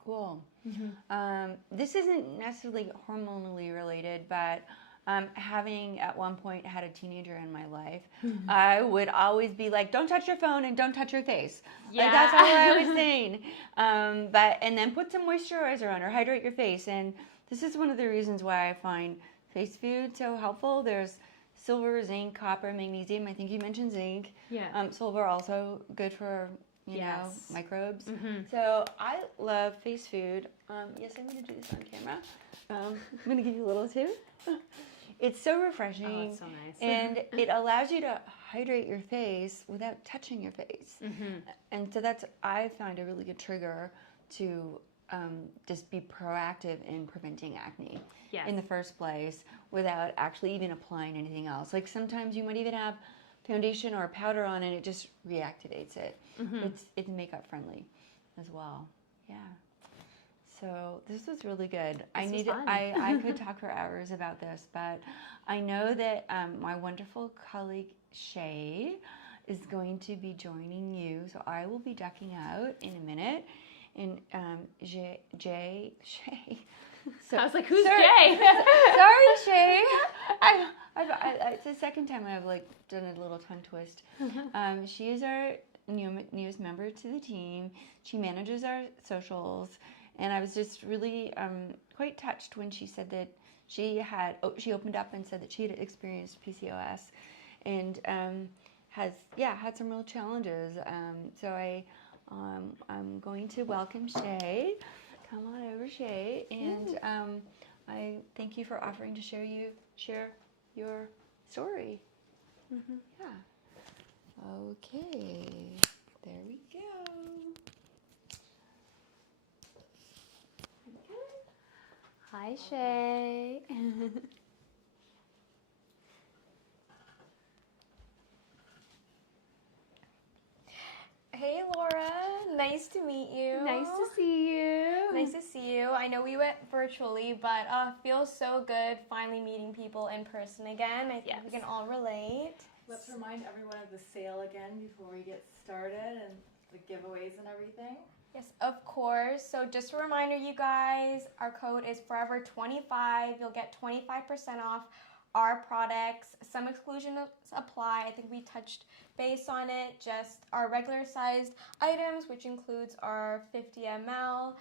Cool. This isn't necessarily hormonally related, but having at one point had a teenager in my life, I would always be like, don't touch your phone and don't touch your face. Yeah. Like, that's all I was saying. And then put some moisturizer on or hydrate your face. And this is one of the reasons why I find face food so helpful. There's silver, zinc, copper, magnesium. I think you mentioned zinc. Yeah. Silver also good for you know, microbes. Mm-hmm. So I love face food. Yes, I'm going to do this on camera. I'm going to give you a little too. It's so refreshing. Oh, it's so nice. And it allows you to hydrate your face without touching your face. Mm-hmm. And so that's, I find, a really good trigger to just be proactive in preventing acne in the first place without actually even applying anything else. Like sometimes you might even have foundation or powder on and it just reactivates it. Mm-hmm. It's makeup friendly as well. Yeah. So this was really good. I could talk for hours about this, but I know that my wonderful colleague Shay is going to be joining you. So I will be ducking out in a minute. And Shay. So, I was like, who's Jay? Sorry, Shay. It's the second time I've done a little tongue twist. She is our newest member to the team. She manages our socials, and I was just really quite touched when she said that she opened up and said that she had experienced PCOS, and had some real challenges. So I'm going to welcome Shay. Come on over, Shay, and I thank you for offering to share your story. Mm-hmm. Yeah. Okay. There we go. Hi, Shay. Hey, Laura. Nice to meet you. Nice to see you. Nice to see you. I know we went virtually, but feels so good finally meeting people in person again. I think we can all relate. Let's remind everyone of the sale again before we get started and the giveaways and everything. Yes, of course. So just a reminder, you guys, our code is Forever25. You'll get 25% off our products. Some exclusions apply. I think we touched base on it. Just our regular sized items, which includes our 50 ml.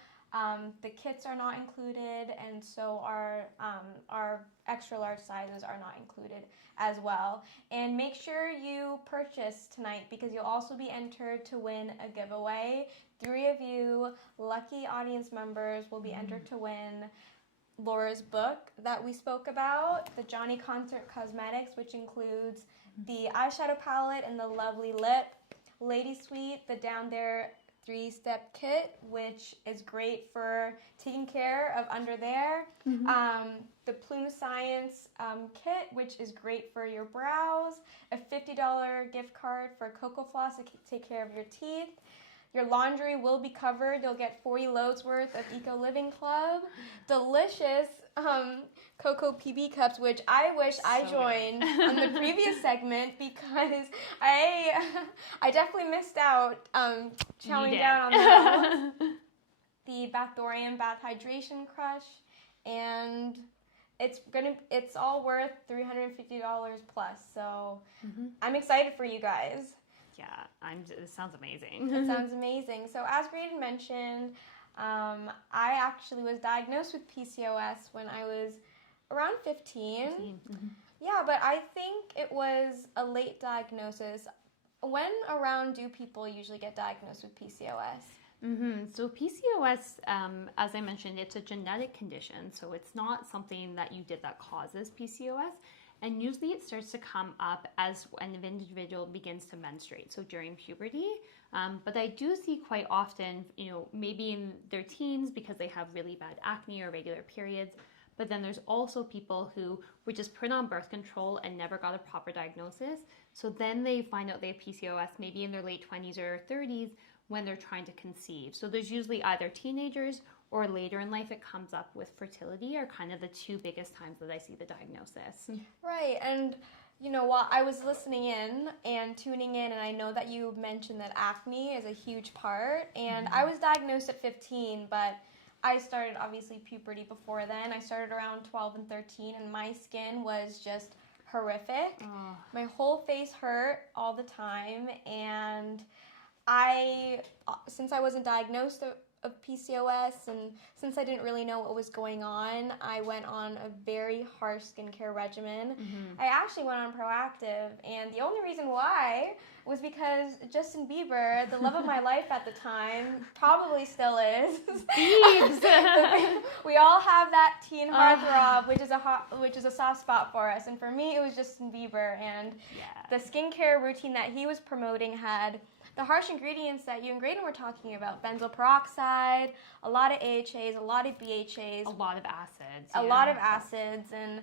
The kits are not included, and so our extra large sizes are not included as well. And make sure you purchase tonight because you'll also be entered to win a giveaway. 3 of you lucky audience members will be entered to win Laura's book that we spoke about, the Johnny Concert Cosmetics, which includes the eyeshadow palette and the lovely lip, Lady Sweet, the Down There 3-step kit, which is great for taking care of under there, the Plume Science kit, which is great for your brows, a $50 gift card for Cocoa Floss to take care of your teeth. Your laundry will be covered. You'll get 40 loads worth of Eco Living Club. Delicious Cocoa PB cups, which I wish I joined on the previous segment because I definitely missed out chowing down on those. The Bathorium Bath Hydration Crush, and it's all worth $350 plus. So I'm excited for you guys. Yeah, this sounds amazing. It sounds amazing. So as Graydon mentioned, I actually was diagnosed with PCOS when I was around 15. Yeah, but I think it was a late diagnosis. When around do people usually get diagnosed with PCOS? So PCOS, as I mentioned, it's a genetic condition. So it's not something that you did that causes PCOS. And usually it starts to come up as an individual begins to menstruate. So during puberty, But I do see quite often, maybe in their teens because they have really bad acne or regular periods. But then there's also people who were just put on birth control and never got a proper diagnosis. So then they find out they have PCOS maybe in their late 20s or 30s when they're trying to conceive. So there's usually either teenagers or later in life it comes up with fertility are kind of the two biggest times that I see the diagnosis. Right, and while I was listening in and tuning in, and I know that you mentioned that acne is a huge part, and I was diagnosed at 15, but I started obviously puberty before then. I started around 12 and 13, and my skin was just horrific. Oh. My whole face hurt all the time, and since I wasn't diagnosed of PCOS, and since I didn't really know what was going on, I went on a very harsh skincare regimen. I actually went on Proactive, and the only reason why was because Justin Bieber, the love of my life at the time, probably still is. We all have that teen heartthrob, which is a soft spot for us, and for me, it was Justin Bieber, and the skincare routine that he was promoting had the harsh ingredients that you and Graydon were talking about: benzoyl peroxide, a lot of AHAs, a lot of BHAs, a lot of acids. A lot of acids, and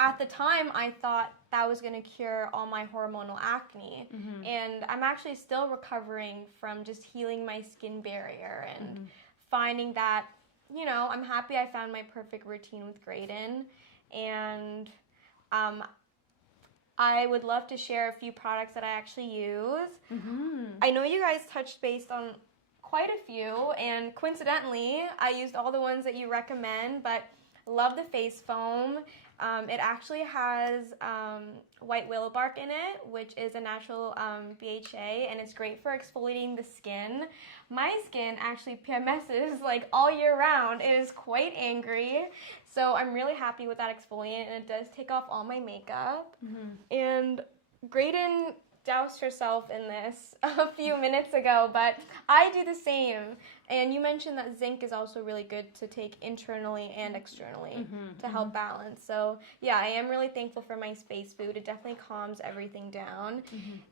at the time I thought that was going to cure all my hormonal acne. And I'm actually still recovering from just healing my skin barrier and finding that, I'm happy I found my perfect routine with Graydon, and I would love to share a few products that I actually use. I know you guys touched base on quite a few, and coincidentally, I used all the ones that you recommend, but love the face foam. It actually has white willow bark in it, which is a natural BHA, and it's great for exfoliating the skin. My skin actually PMSes like all year round. It is quite angry, so I'm really happy with that exfoliant, and it does take off all my makeup. And Graydon doused herself in this a few minutes ago, but I do the same. And you mentioned that zinc is also really good to take internally and externally to help balance. So yeah, I am really thankful for my space food. It definitely calms everything down.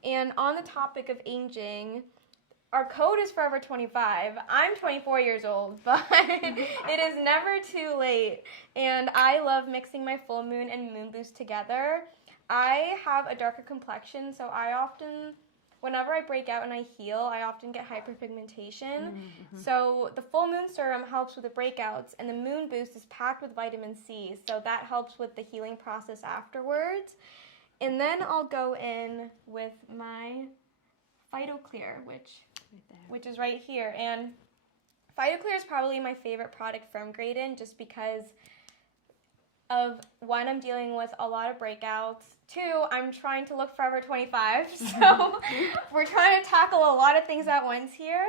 And on the topic of aging, our code is Forever 25. I'm 24 years old, but it is never too late. And I love mixing my full moon and moon boost together. I have a darker complexion, so whenever I break out and I heal, I often get hyperpigmentation. So the full moon serum helps with the breakouts, and the moon boost is packed with vitamin C, so that helps with the healing process afterwards. And then I'll go in with my PhytoClear, which is right here. And PhytoClear is probably my favorite product from Graydon, just because of, one, I'm dealing with a lot of breakouts. Two, I'm trying to look Forever 25. So we're trying to tackle a lot of things at once here.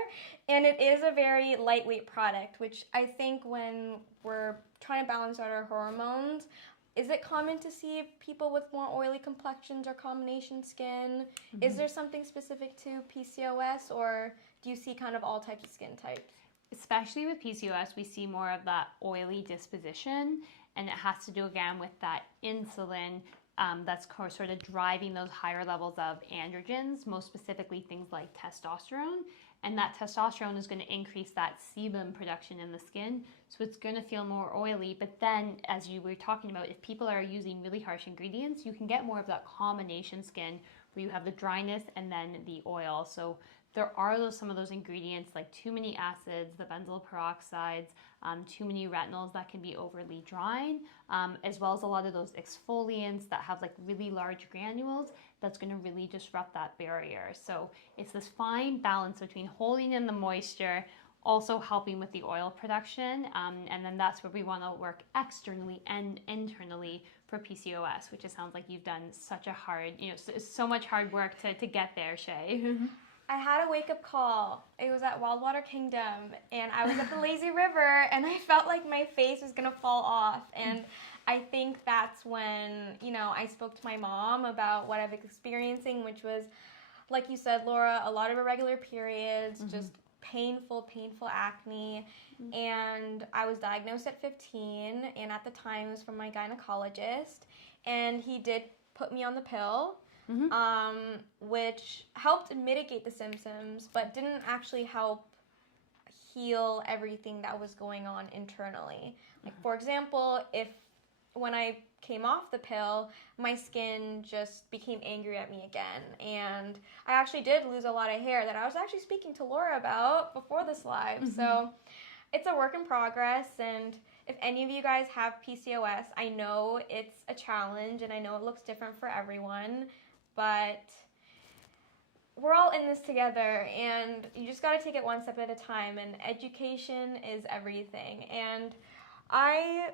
And it is a very lightweight product, which I think when we're trying to balance out our hormones, is it common to see people with more oily complexions or combination skin? Is there something specific to PCOS, or do you see kind of all types of skin types? Especially with PCOS, we see more of that oily disposition, and it has to do again with that insulin that's sort of driving those higher levels of androgens, most specifically things like testosterone. And that testosterone is going to increase that sebum production in the skin, so it's going to feel more oily. But then, as you were talking about, if people are using really harsh ingredients, you can get more of that combination skin where you have the dryness and then the oil. So there are some of those ingredients, like too many acids, the benzoyl peroxides, too many retinols that can be overly drying, as well as a lot of those exfoliants that have like really large granules that's going to really disrupt that barrier. So it's this fine balance between holding in the moisture, also helping with the oil production, and then that's where we want to work externally and internally for PCOS, which it sounds like you've done such a hard, so much hard work to get there, Shay. I had a wake-up call. It was at Wildwater Kingdom, and I was at the lazy river, and I felt like my face was going to fall off. And I think that's when, I spoke to my mom about what I was experiencing, which was, like you said, Laura, a lot of irregular periods, just painful acne. And I was diagnosed at 15, and at the time it was from my gynecologist, and he did put me on the pill. which helped mitigate the symptoms, but didn't actually help heal everything that was going on internally. Like, for example, when I came off the pill, my skin just became angry at me again. And I actually did lose a lot of hair that I was actually speaking to Laura about before this live. So it's a work in progress. And if any of you guys have PCOS, I know it's a challenge and I know it looks different for everyone, but we're all in this together, and you just got to take it one step at a time, and education is everything. And I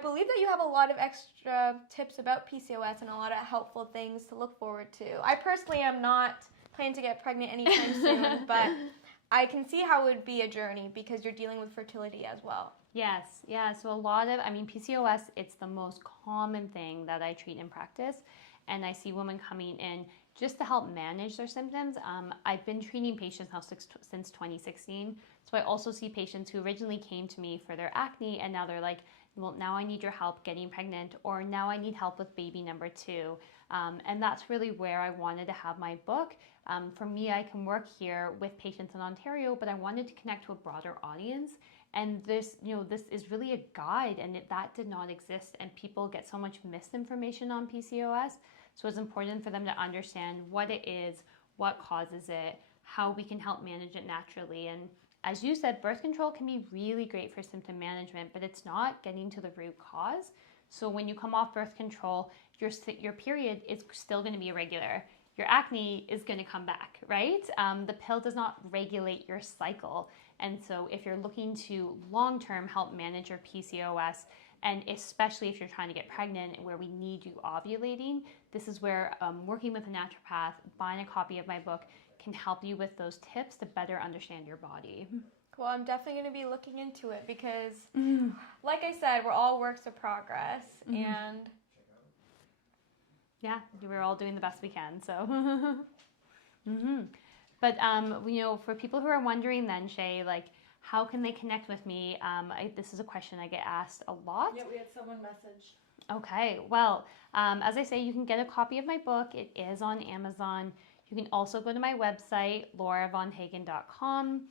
believe that you have a lot of extra tips about PCOS and a lot of helpful things to look forward to. I personally am not planning to get pregnant anytime soon, but I can see how it would be a journey because you're dealing with fertility as well. Yes, yeah. So PCOS, it's the most common thing that I treat in practice. And I see women coming in just to help manage their symptoms. I've been treating patients now since 2016. So I also see patients who originally came to me for their acne, and now they're like, well, now I need your help getting pregnant, or now I need help with baby number 2. And that's really where I wanted to have my book. For me, I can work here with patients in Ontario, but I wanted to connect to a broader audience. And this is really a guide, and that did not exist. And people get so much misinformation on PCOS. So it's important for them to understand what it is, what causes it, how we can help manage it naturally. And as you said, birth control can be really great for symptom management, but it's not getting to the root cause. So when you come off birth control, your period is still going to be irregular. Your acne is going to come back, right? The pill does not regulate your cycle. And so if you're looking to long-term help manage your PCOS, and especially if you're trying to get pregnant where we need you ovulating, this is where working with a naturopath, buying a copy of my book can help you with those tips to better understand your body. Well, I'm definitely going to be looking into it because, like I said, we're all works of progress. And yeah, we're all doing the best we can. So, But, for people who are wondering then, Shay, like, how can they connect with me? This is a question I get asked a lot. Yeah, we had someone message. Okay, well, as I say, you can get a copy of my book. It is on Amazon. You can also go to my website, lauravonhagen.com.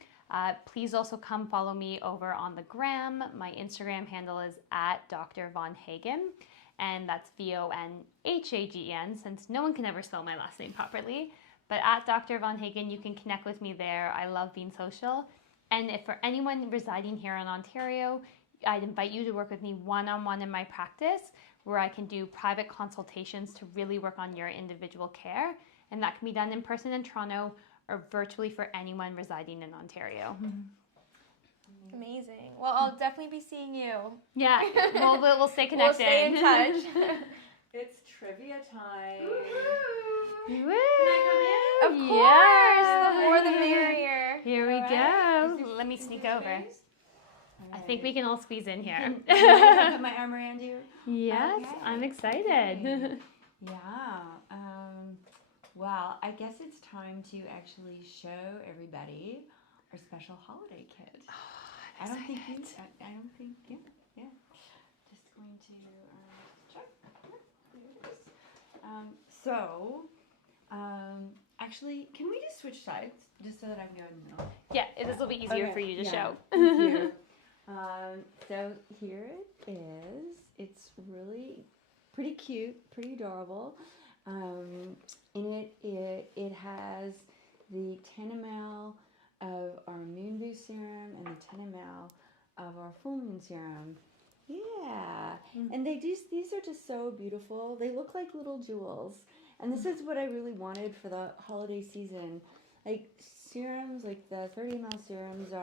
Please also come follow me over on the gram. My Instagram handle is @DrVonHagen, and that's VONHAGEN, since no one can ever spell my last name properly. But @DrVonHagen, you can connect with me there. I love being social. And if for anyone residing here in Ontario, I'd invite you to work with me one-on-one in my practice, where I can do private consultations to really work on your individual care. And that can be done in person in Toronto or virtually for anyone residing in Ontario. amazing. Well, I'll definitely be seeing you. Yeah, we'll stay connected. We'll stay in touch. It's trivia time. Woo! Can I Of course, the more the merrier. Here we All go. Let me sneak over. I think we can all squeeze in here. Can I put my arm around you? Yes, Okay. I'm excited. Okay. Yeah. Well, I guess it's time to actually show everybody our special holiday kit. I don't think. Yeah. Just going to check. There it is. Actually, can we just switch sides just so that I can go in the middle? Yeah, this will be easier for you to show. Thank you. So here it is. It's really pretty cute, pretty adorable. In it has the 10 ml of our Moon Boost serum and the 10 ml of our Full Moon serum. Yeah, and these are just so beautiful. They look like little jewels, and this is what I really wanted for the holiday season. Like serums, like the 30 ml serums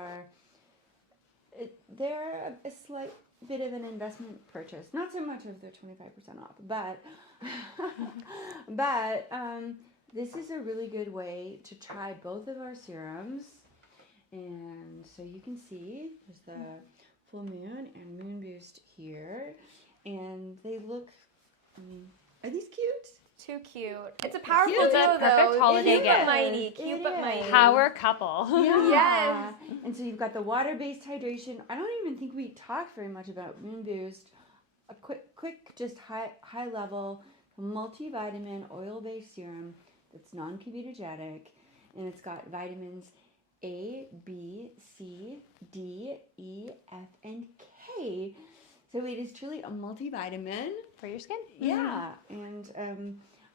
they're a slight bit of an investment purchase. Not so much if they're 25% off, but this is a really good way to try both of our serums. And so you can see there's the Full Moon and Moon Boost here, and they look. Are these cute? Too cute. It's a powerful It's a duo, perfect though. holiday Cute but gift. mighty. Cute It but is. mighty. Power couple. Yeah. Yes. And so you've got the water-based hydration. I don't even think we talked very much about Moon Boost. A quick, just high level. a multivitamin oil-based serum that's non-comedogenic, and it's got vitamins A, B, C, D, E, F, and K. So it is truly a multivitamin. For your skin? Yeah, and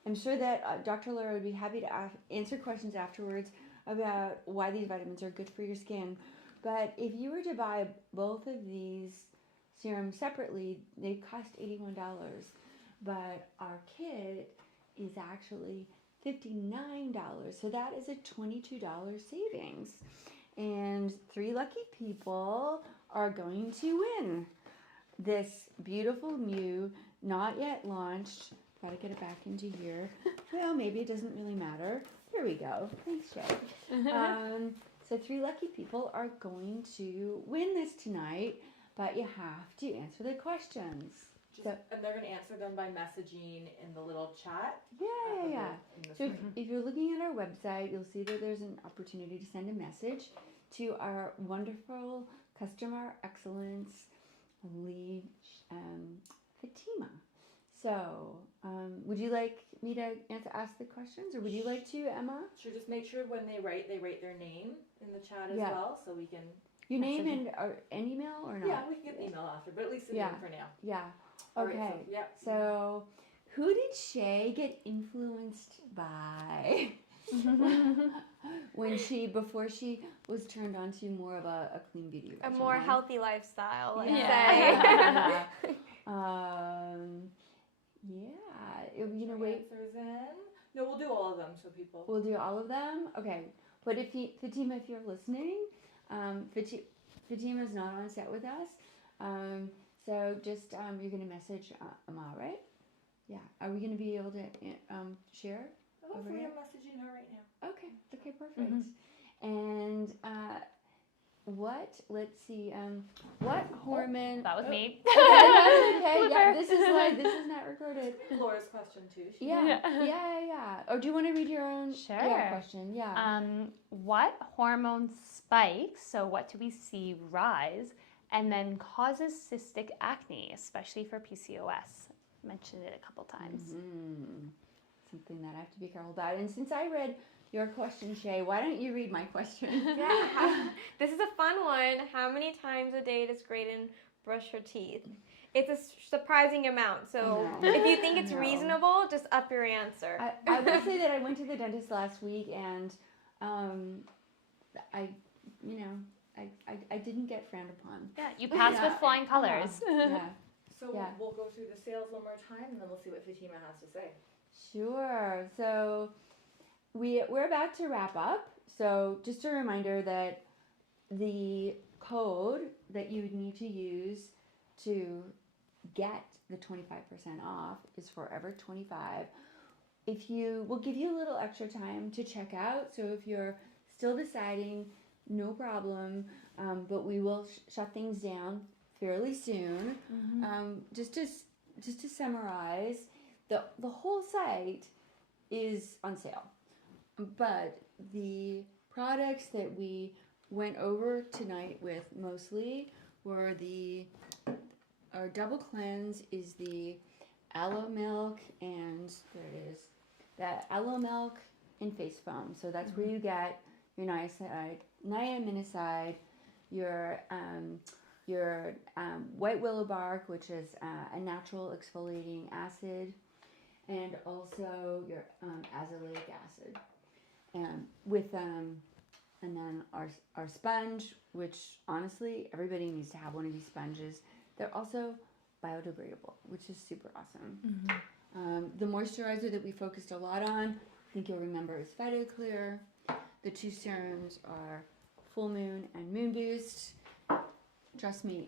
I'm sure that Dr. Laura would be happy to answer questions afterwards about why these vitamins are good for your skin. But if you were to buy both of these serums separately, they cost $81. But our kit is actually $59. So that is a $22 savings. And 3 lucky people are going to win this beautiful new, not yet launched. Gotta get it back into here. Well, maybe it doesn't really matter. Here we go. Thanks, Shay. So 3 lucky people are going to win this tonight, but you have to answer the questions. And they're going to answer them by messaging in the little chat. Yeah. So if you're looking at our website, you'll see that there's an opportunity to send a message to our wonderful customer excellence lead, Fatima. So, would you like me to ask the questions, or would you like to, Emma? Sure. Just make sure when they write their name in the chat as well, so we can. Your name and email or not? Yeah, we can get the email after, but at least the name for now. Yeah. Okay. Right, so who did Shay get influenced by before she was turned on to more of a clean beauty regimen? A more healthy lifestyle, let's say. Answers in. No, we'll do all of them so people. We'll do all of them? Okay. But Fatima, if you're listening, Fatima's not on set with us. So just, you're going to message Amma, right? Yeah. Are we going to be able to share? Hopefully I'm messaging her right now. Okay, perfect. And let's see, what hormone? That was me. Okay, yeah, this is live, this is not recorded. Laura's question too. Yeah. Or do you want to read your own question? Yeah. What hormone spikes, so what do we see rise, and then causes cystic acne, especially for PCOS? Mentioned it a couple times. Mm-hmm. Something that I have to be careful about. And since I read your question, Shay, why don't you read my question? Yeah. This is a fun one. How many times a day does Graydon brush her teeth? It's a surprising amount. So if you think it's reasonable, just up your answer. I will say that I went to the dentist last week, and I didn't get frowned upon. Yeah, you passed with flying colors. So we'll go through the sales one more time, and then we'll see what Fatima has to say. Sure. So we're about to wrap up. So just a reminder that the code that you would need to use to get the 25% off is Forever25. We'll give you a little extra time to check out. So if you're still deciding, no problem. But we will shut things down fairly soon. Just to summarize, the whole site is on sale, but the products that we went over tonight with mostly were our double cleanse is the aloe milk, and there it is, that aloe milk and face foam. So that's where you get your niacinamide, your white willow bark, which is a natural exfoliating acid, and also your azelaic acid, and then our sponge, which honestly everybody needs to have one of these sponges. They're also biodegradable, which is super awesome. The moisturizer that we focused a lot on, I think you'll remember, is Phytoclear. The 2 serums are Full Moon and Moon Boost. Trust me,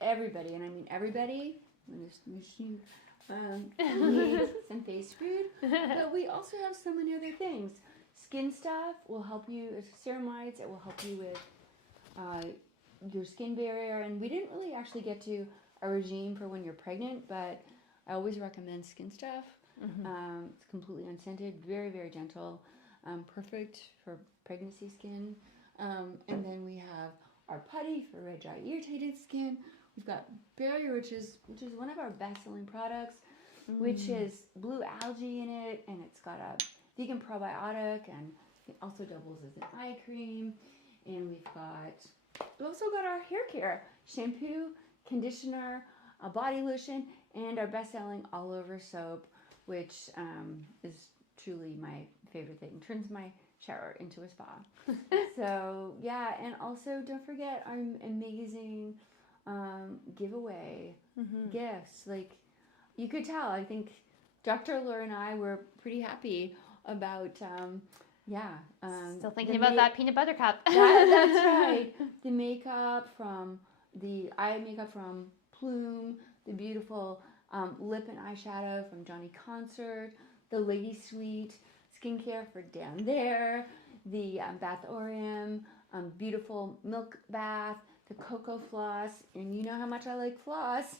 everybody, and I mean everybody, needs some face food, but we also have so many other things. Skin stuff will help you, ceramides, it will help you with your skin barrier, and we didn't really actually get to a regime for when you're pregnant, but I always recommend skin stuff. It's completely unscented, very, very gentle, perfect for pregnancy skin. And then we have our putty for red, dry, irritated skin. We've got Barrier, which is one of our best-selling products. which is blue algae in it, and it's got a vegan probiotic, and it also doubles as an eye cream. And we've also got our hair care, shampoo, conditioner, a body lotion, and our best-selling all-over soap, which is truly my favorite thing. Turns my shower into a spa. So yeah, and also don't forget our amazing giveaway gifts. Like, you could tell, I think Dr. Laura and I were pretty happy about Still thinking about that peanut butter cup. that's right. The eye makeup from Plume, the beautiful lip and eyeshadow from Johnny Concert, the Lady Sweet skincare for down there, the Bath Orium, beautiful milk bath, the cocoa floss, and you know how much I like floss,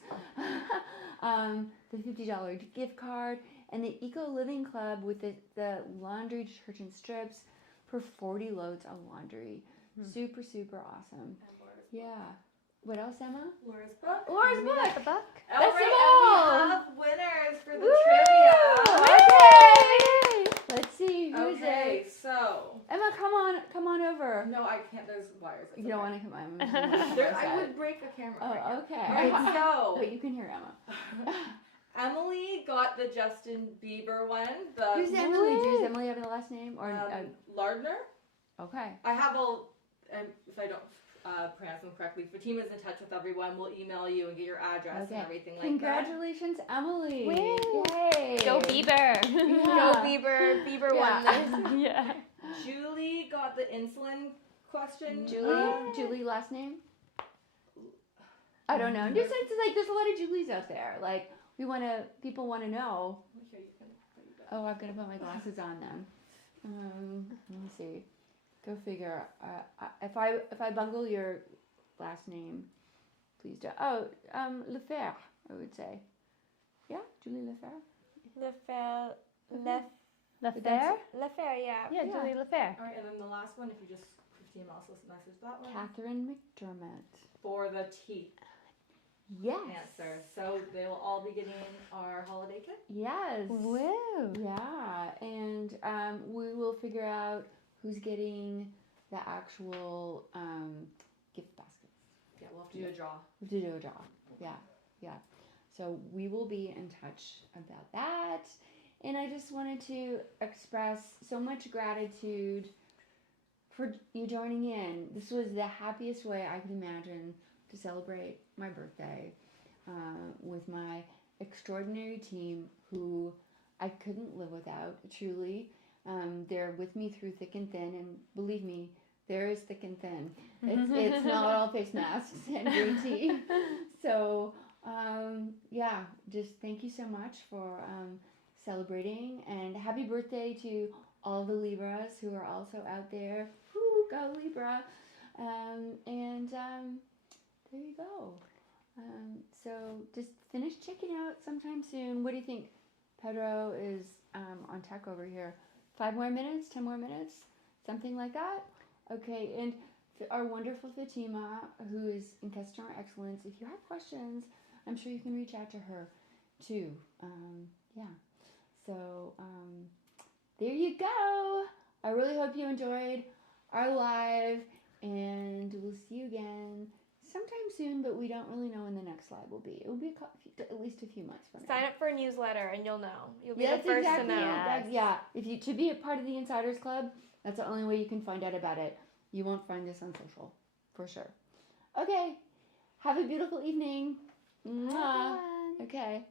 the $50 gift card, and the Eco Living Club with the laundry detergent strips for 40 loads of laundry. Super, super awesome. Yeah. What else, Emma? Laura's book. Laura's book. The book. All That's right, all. and we have winners for the Woo! trivia. Okay. Let's see. Who's Okay, it? so Emma, come on over. no, I can't. There's wires. You don't want to come on. I would break a camera. right Oh, now. okay. Right, so Wait, you can hear Emma. Emily got the Justin Bieber one. Who's The Emily? Does Emily have the last name? Or Lardner. okay. I have if I don't pronounce them correctly, Fatima's in touch with everyone. We'll email you and get your address and everything like Congratulations, Emily. Woo. Yay. Go Bieber. Go Bieber. Bieber won this. Yeah. that. Julie got the insulin question. Julie last name? I don't know. Just it's like there's a lot of Julies out there. Like people want to know. Here, you can put it back. Oh, I'm gonna put my glasses on then. Let me see. Go figure. If I bungle your last name, please do. Oh, Lefer, I would say. Yeah, Julie Lefer. Lefair. Lefair? Lefair, yeah. Yeah, Julie Lefair. All right, and then the last one, if you just Christine also message that one Catherine McDermott. for the teeth Yes. answer. So they will all be getting our holiday kit. Yes. Woo. Yeah, and we will figure out who's getting the actual gift baskets. Yeah, we'll have to do a draw. We have to do a draw. Yeah. So we will be in touch about that. And I just wanted to express so much gratitude for you joining in. This was the happiest way I could imagine to celebrate my birthday with my extraordinary team who I couldn't live without, truly. They're with me through thick and thin, and believe me, there is thick and thin. It's not all face masks and green tea. So, just thank you so much for celebrating, and happy birthday to all the Libras who are also out there. Woo, go Libra! There you go. So just finish checking out sometime soon. What do you think? Pedro is on tech over here. 5 more minutes? 10 more minutes? Something like that? Okay, and our wonderful Fatima, who is in customer excellence, if you have questions, I'm sure you can reach out to her too. So there you go. I really hope you enjoyed our live, and we'll see you again sometime soon, but we don't really know when the next live will be. It will be at least a few months from now. Sign up for a newsletter and you'll know. You'll be That's the first exactly to know. it. Yeah, to be a part of the Insiders Club, that's the only way you can find out about it. You won't find this on social, for sure. Okay, have a beautiful evening. Mwah. Bye. Okay.